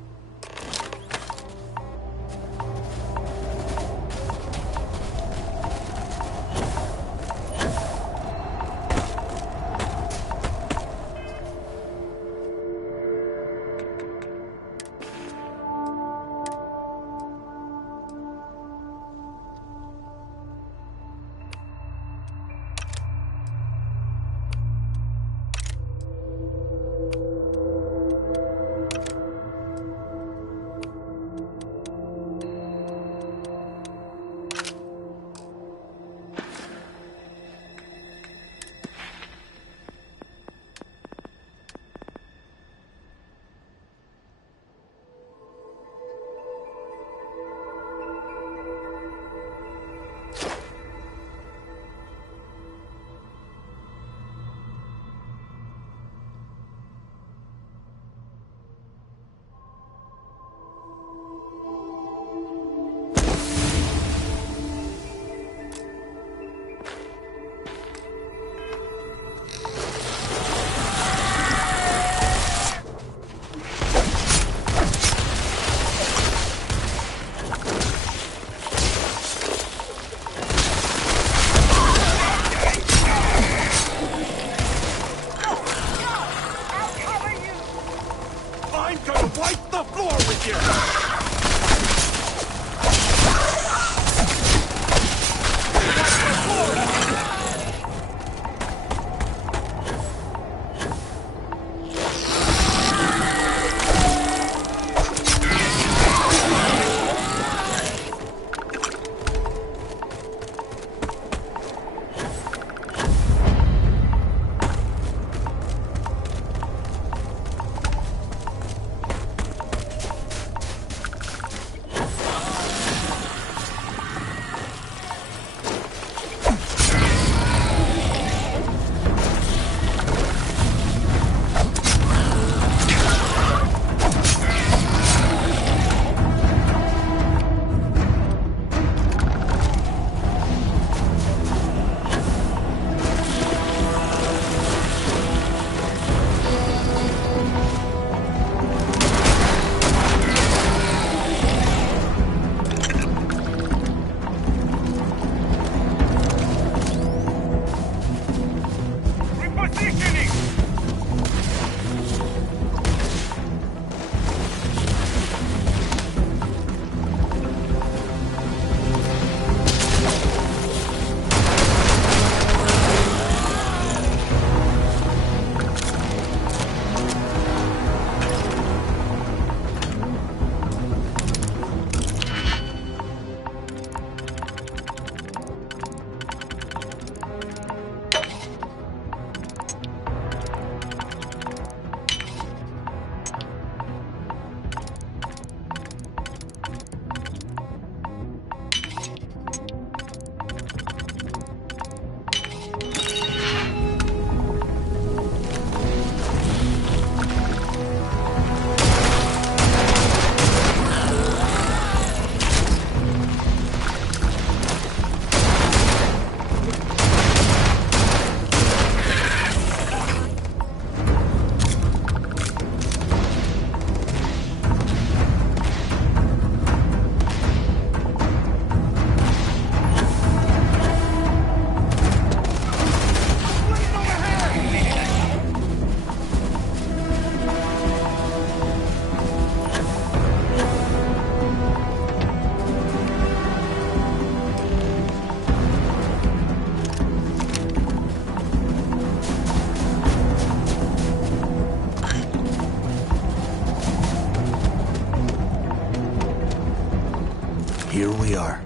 here we are.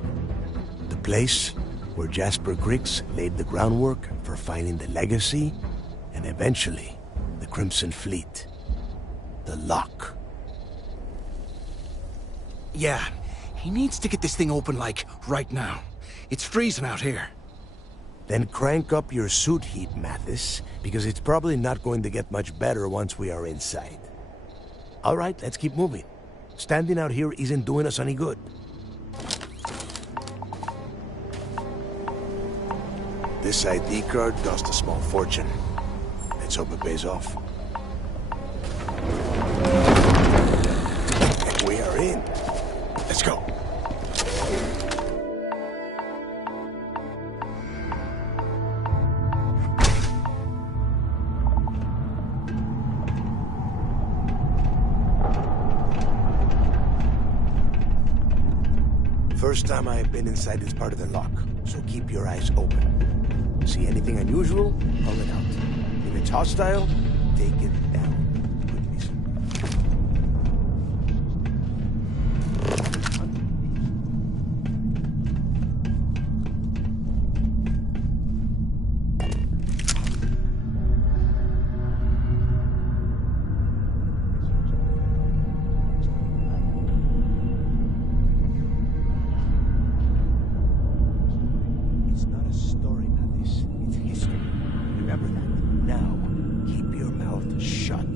The place where Jasper Griggs laid the groundwork for finding the Legacy, and eventually, the Crimson Fleet. The lock. Yeah, he needs to get this thing open, like, right now. It's freezing out here. Then crank up your suit heat, Mathis, because it's probably not going to get much better once we are inside. All right, let's keep moving. Standing out here isn't doing us any good. This ID card cost a small fortune. Let's hope it pays off. We are in. Let's go. First time I have been inside this part of the lock, so keep your eyes open. See anything unusual? Pull it out. If it's hostile, take it down. It's not a story, Mathis. It's history. Remember that. Now, keep your mouth shut.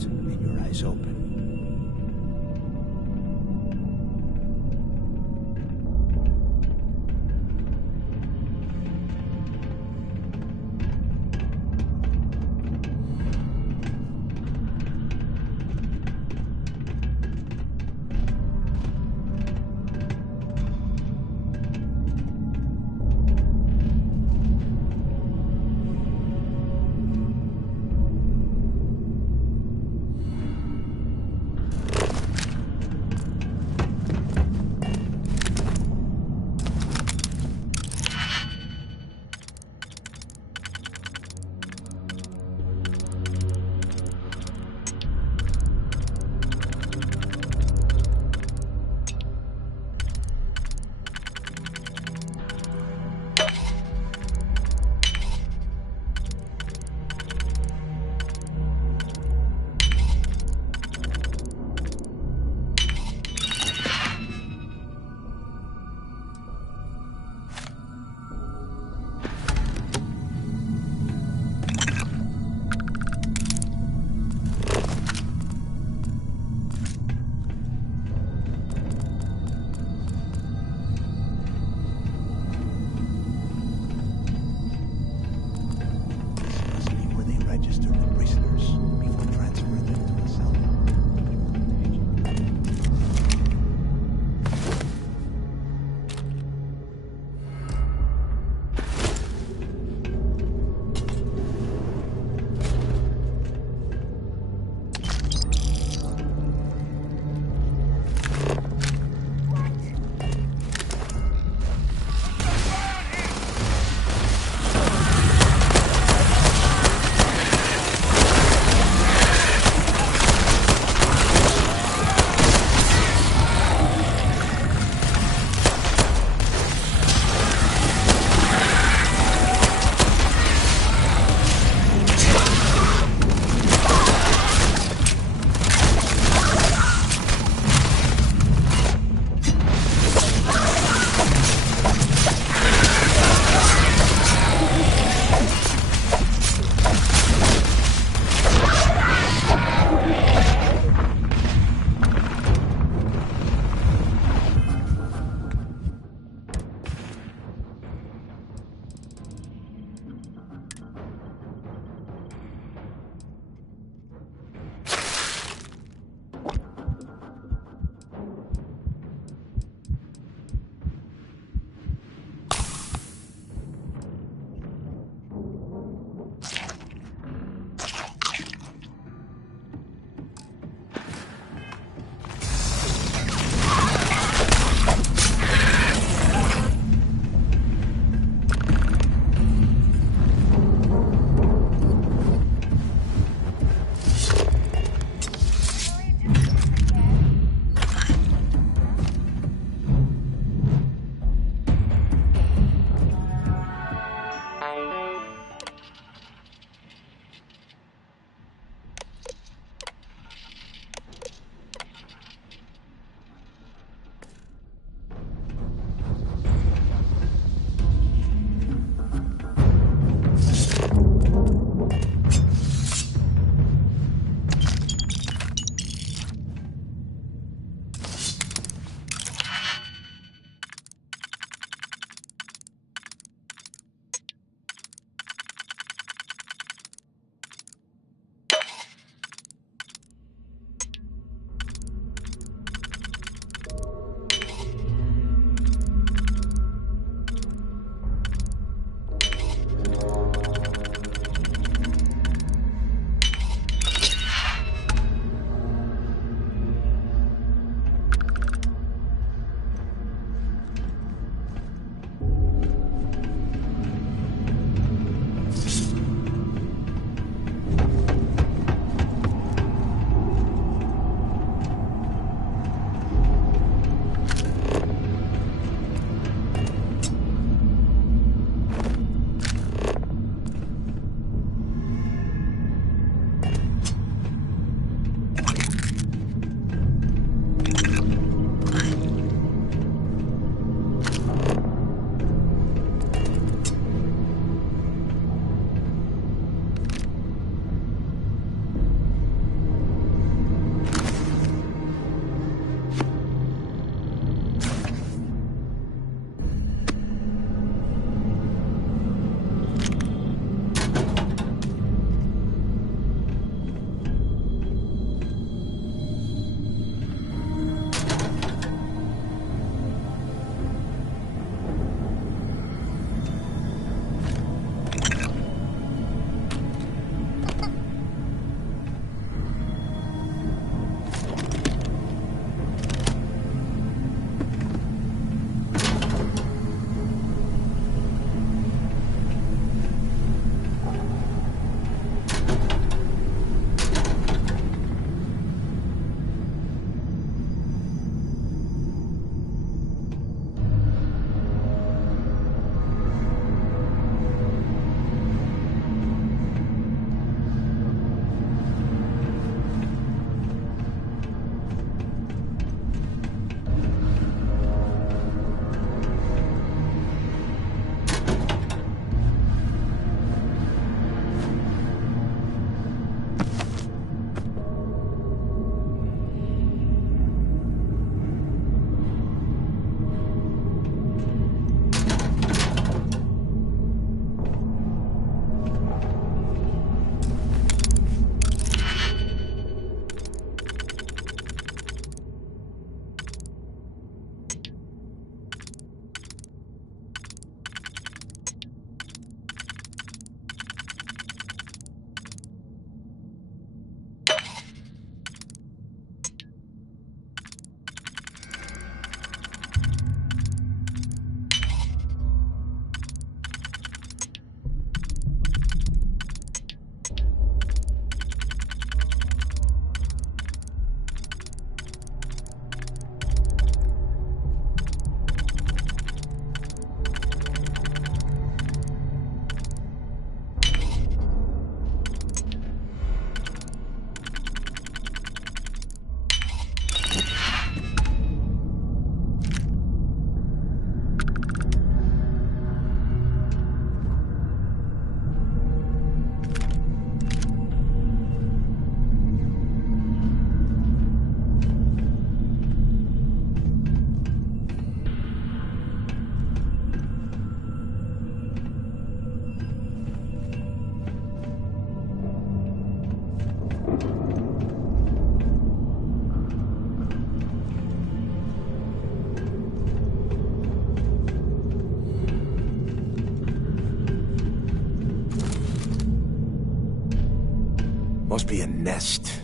nest.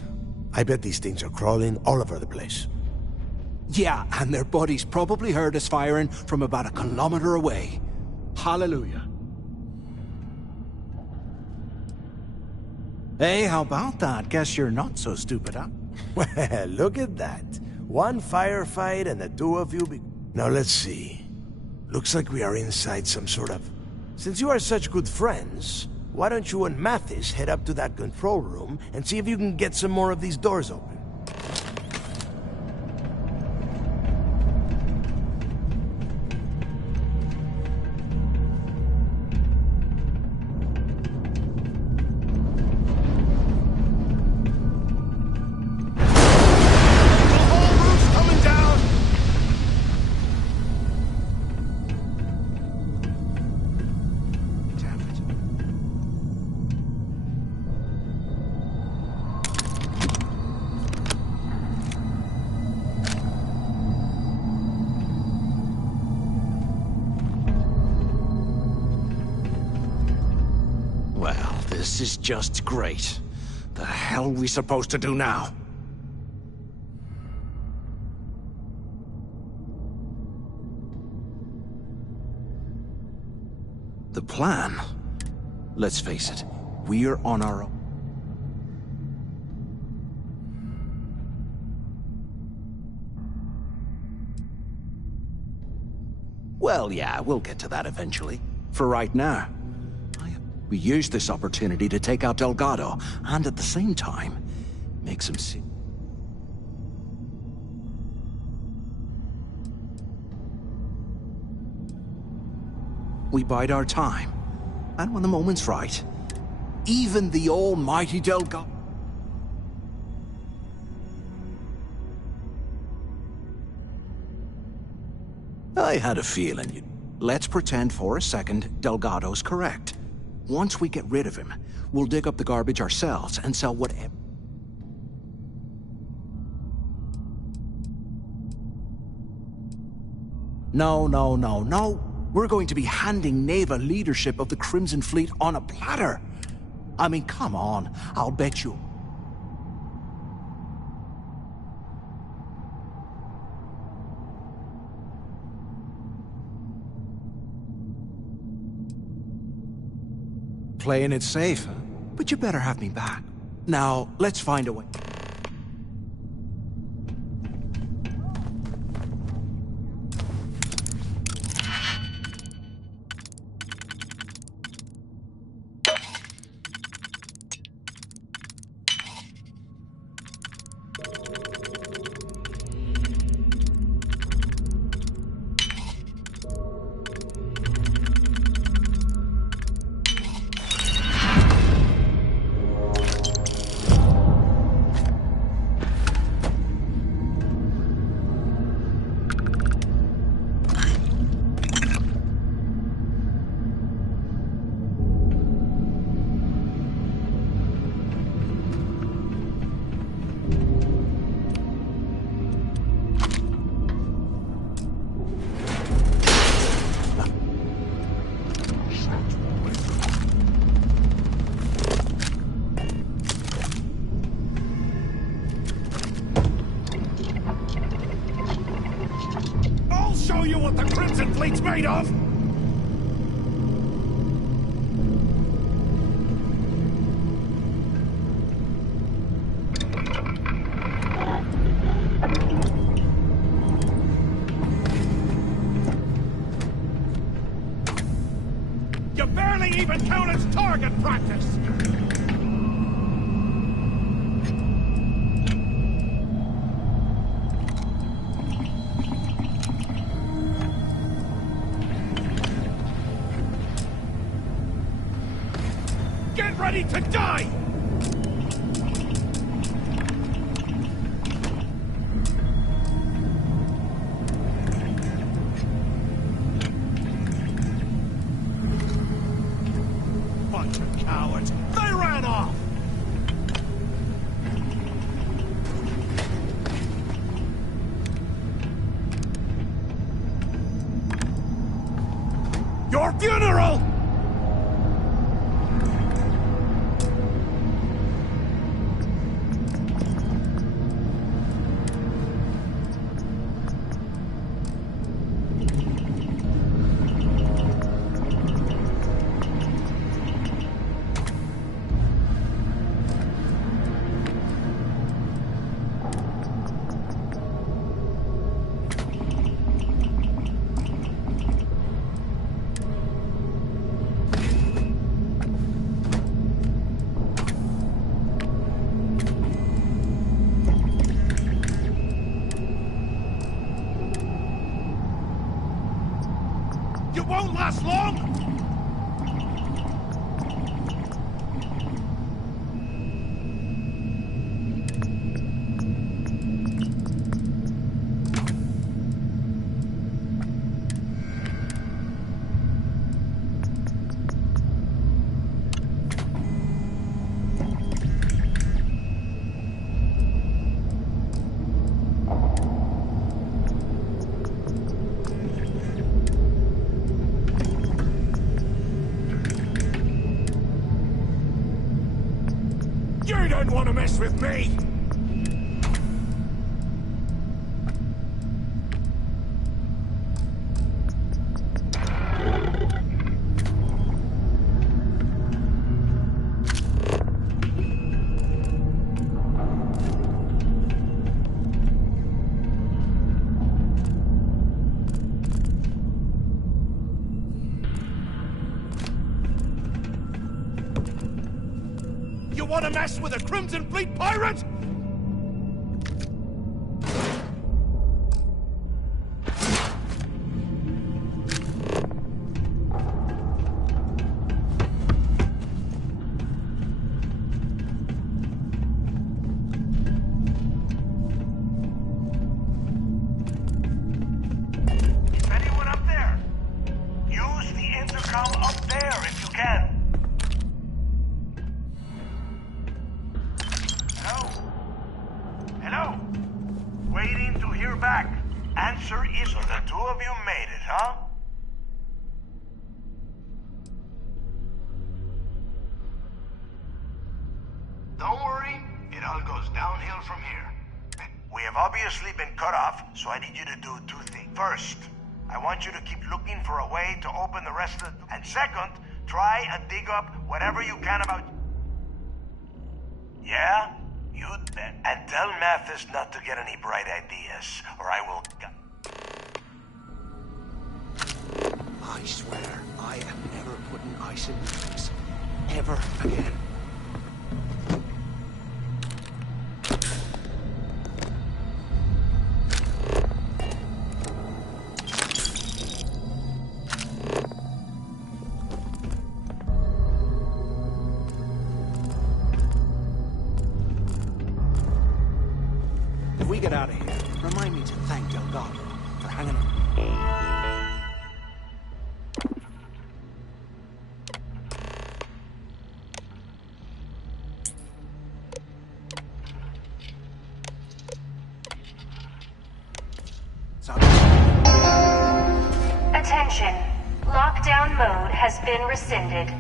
I bet these things are crawling all over the place. Yeah, and their buddies probably heard us firing from about a kilometer away. Hallelujah. Hey, how about that? Guess you're not so stupid, huh? Well, look at that. One firefight and the two of you Now let's see. Looks like we are inside some sort of... Since you are such good friends, why don't you and Mathis head up to that control room and see if you can get some more of these doors open? This is just great. The hell are we supposed to do now? The plan? Let's face it, we're on our own. Well, yeah, we'll get to that eventually. For right now, we use this opportunity to take out Delgado, and at the same time, make some see. We bide our time, and when the moment's right, even the almighty Delgado... I had a feeling you'd... Let's pretend for a second Delgado's correct. Once we get rid of him, we'll dig up the garbage ourselves and sell whatever... No. We're going to be handing Neva leadership of the Crimson Fleet on a platter. I mean, come on, I'll bet you... Playing it safe, huh? But you better have me back. Now, let's find a way. Show you what the Crimson Fleet's made of! You barely even count as target practice! Ready to die! Bunch of cowards! They ran off! Your funeral! won't last long! You don't want to mess with me! You want to mess with a Crimson Fleet pirate? Is anyone up there? Use the intercom up there if you can. Hello? Waiting to hear back. Answer is so the two of you made it, huh? Don't worry, it all goes downhill from here. We have obviously been cut off, so I need you to do two things. First, I want you to keep looking for a way to open the rest of the... And second, try and dig up whatever you can about... Yeah? You'd bet. And tell Mathis not to get any bright ideas, or I will... I swear, I am never putting ice in drinks. Ever again. If we get out of here, remind me to thank Delgado for hanging on. Attention. Lockdown mode has been rescinded.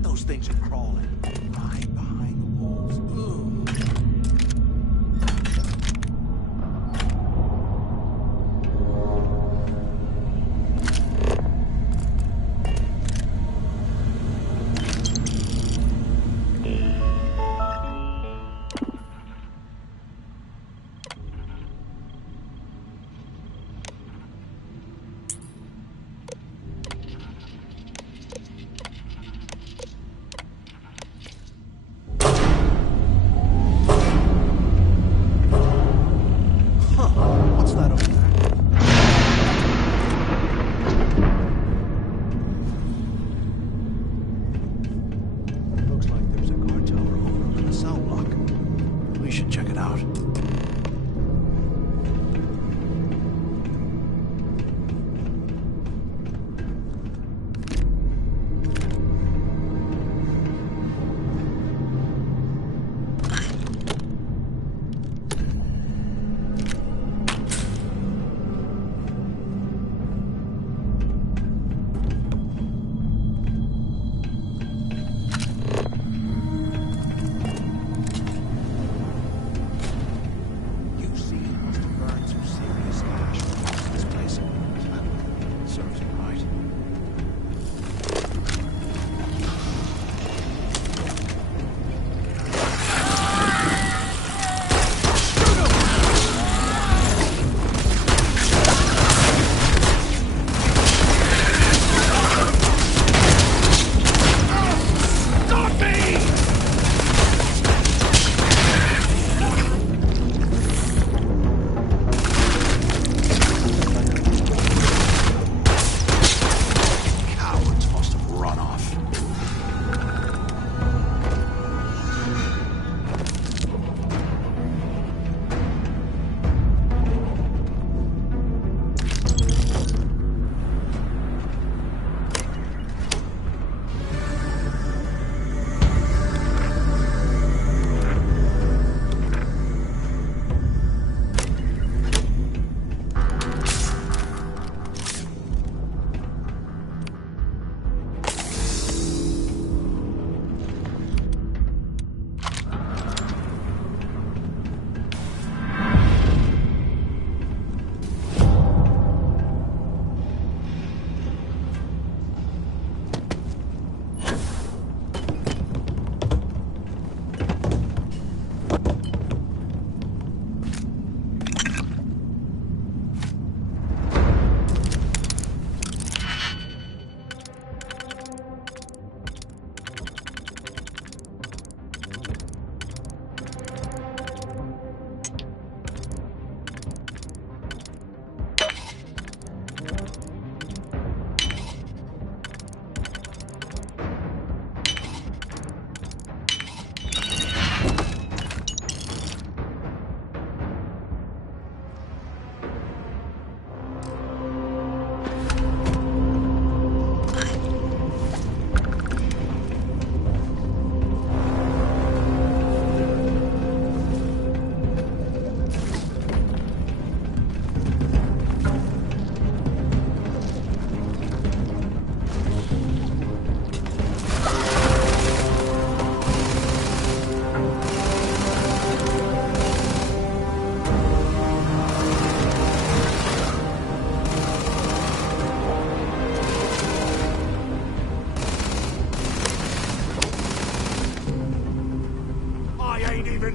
Those things are crawling right behind the walls. Ugh.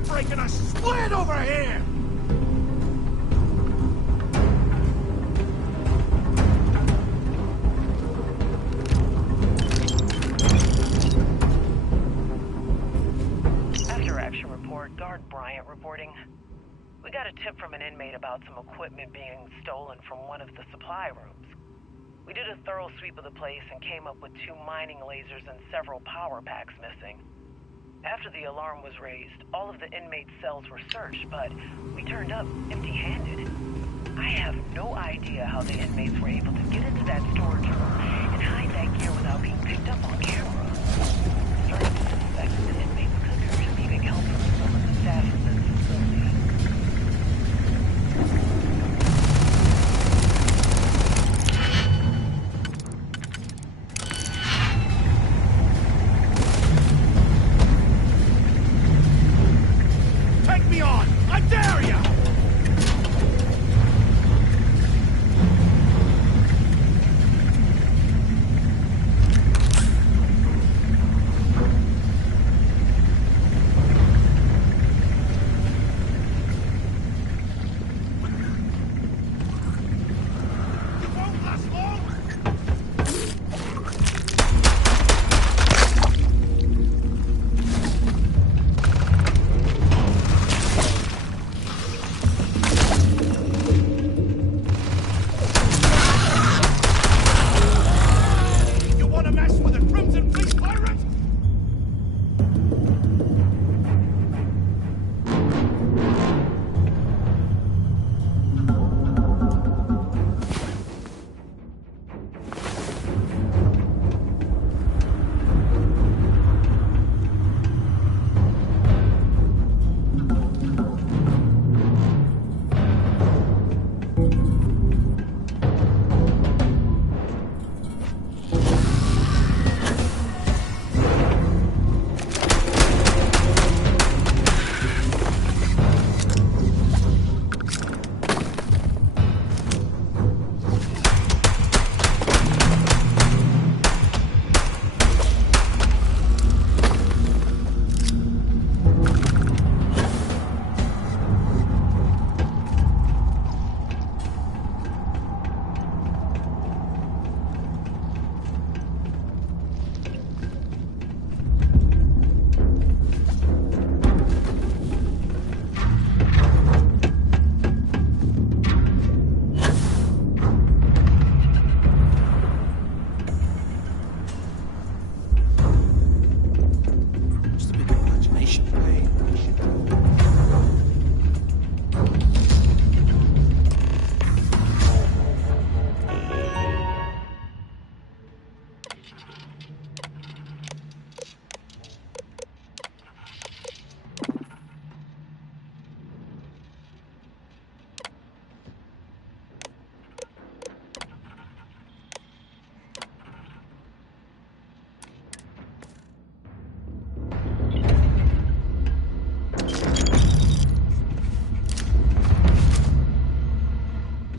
breaking a split over here! After action report, Guard Bryant reporting. We got a tip from an inmate about some equipment being stolen from one of the supply rooms. We did a thorough sweep of the place and came up with 2 mining lasers and several power packs missing. After the alarm was raised, all of the inmates' cells were searched, but we turned up empty-handed. I have no idea how the inmates were able to get into that storage room and hide that gear without being picked up on camera. I'm starting to suspect that the inmates could be receiving help from some of the staff in this facility. Take me on! I dare you!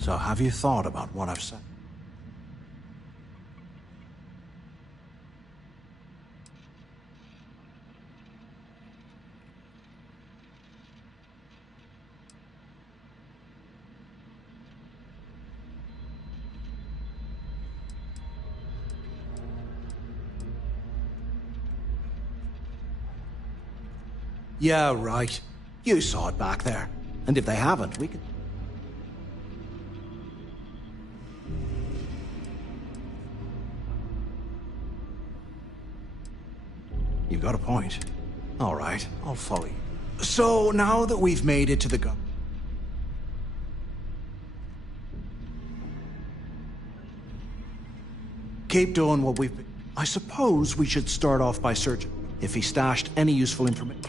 So have you thought about what I've said? Yeah, right. You saw it back there. And if they haven't, we can... You've got a point. All right, I'll follow you. So, now that we've made it to the gun... Keep doing what we've been... I suppose we should start off by searching. If he stashed any useful information...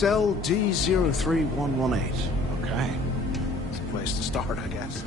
Cell D03118. Okay. It's a place to start, I guess.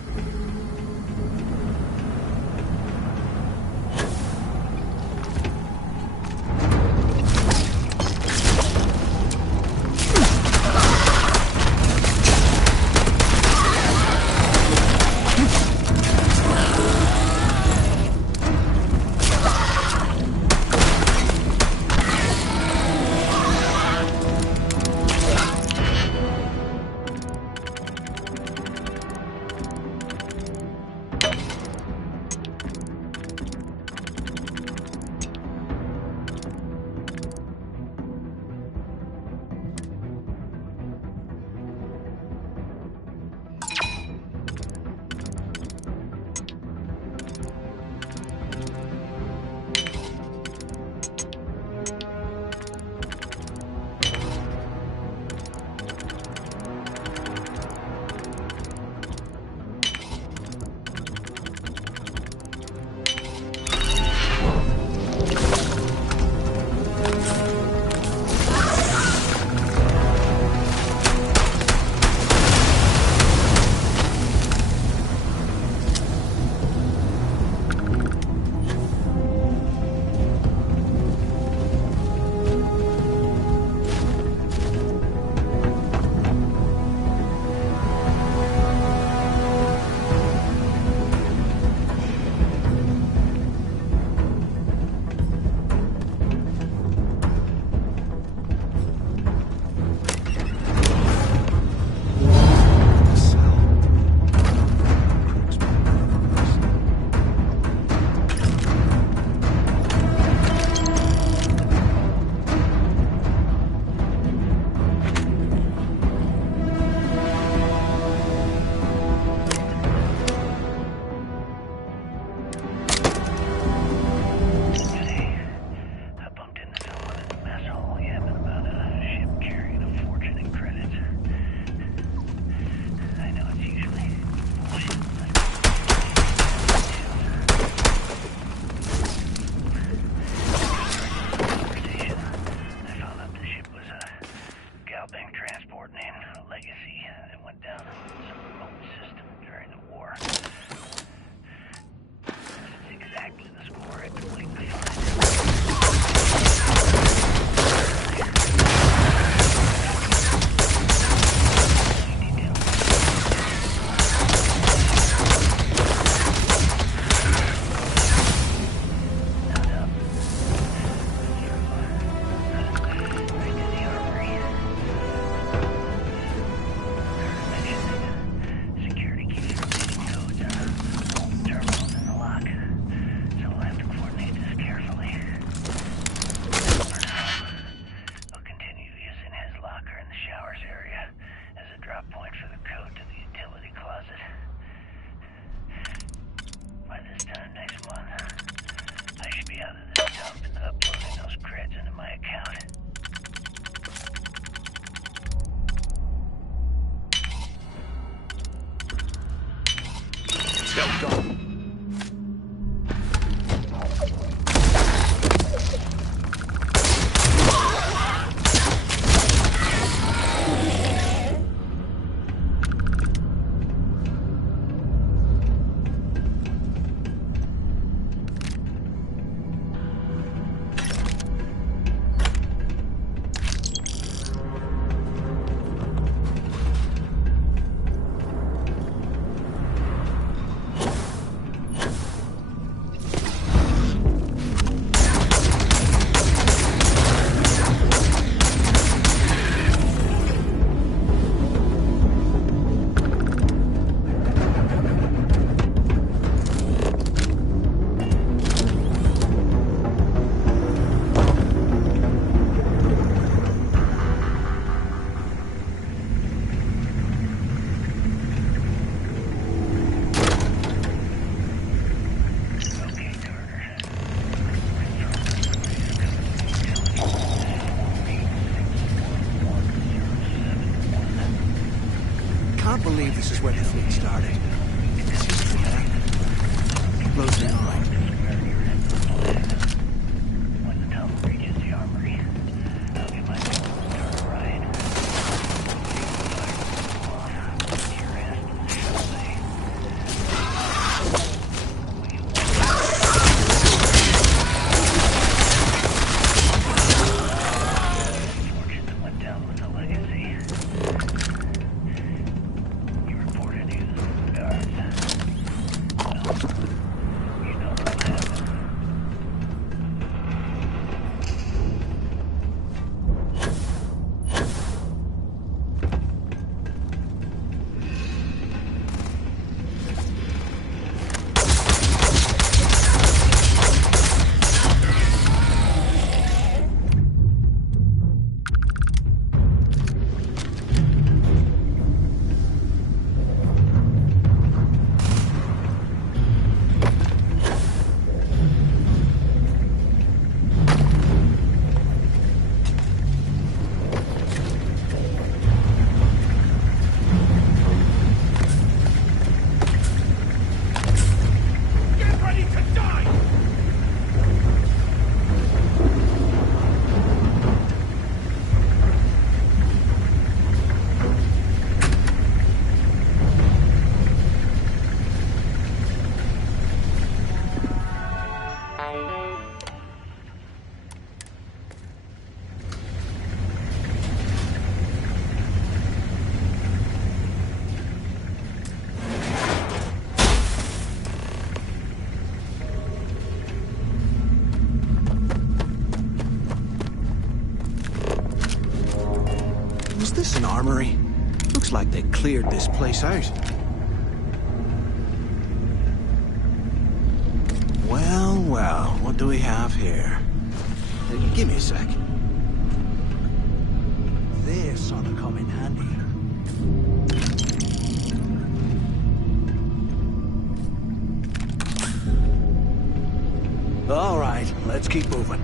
believe this is where the fleet started. It's history, huh? Blows your mind. When the tunnel reaches the armory, I'll get my people to start a riot. Is this an armory? Looks like they cleared this place out. Well, well, what do we have here? Give me a sec. This ought to come in handy. All right, let's keep moving.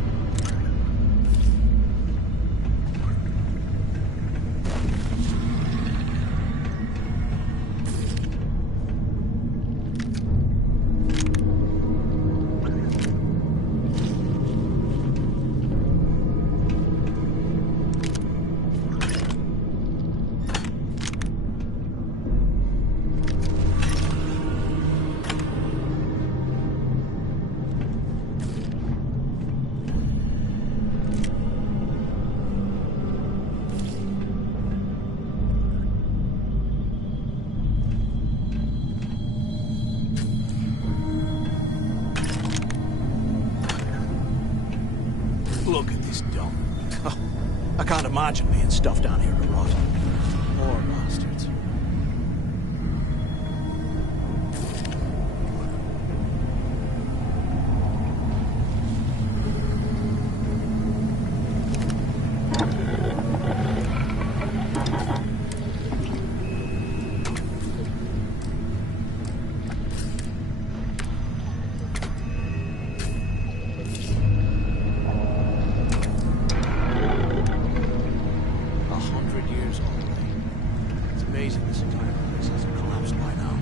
Look at this dump. Oh, I can't imagine being stuffed down here to rot. Poor bastards. Amazing this entire place hasn't collapsed by now.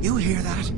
You hear that?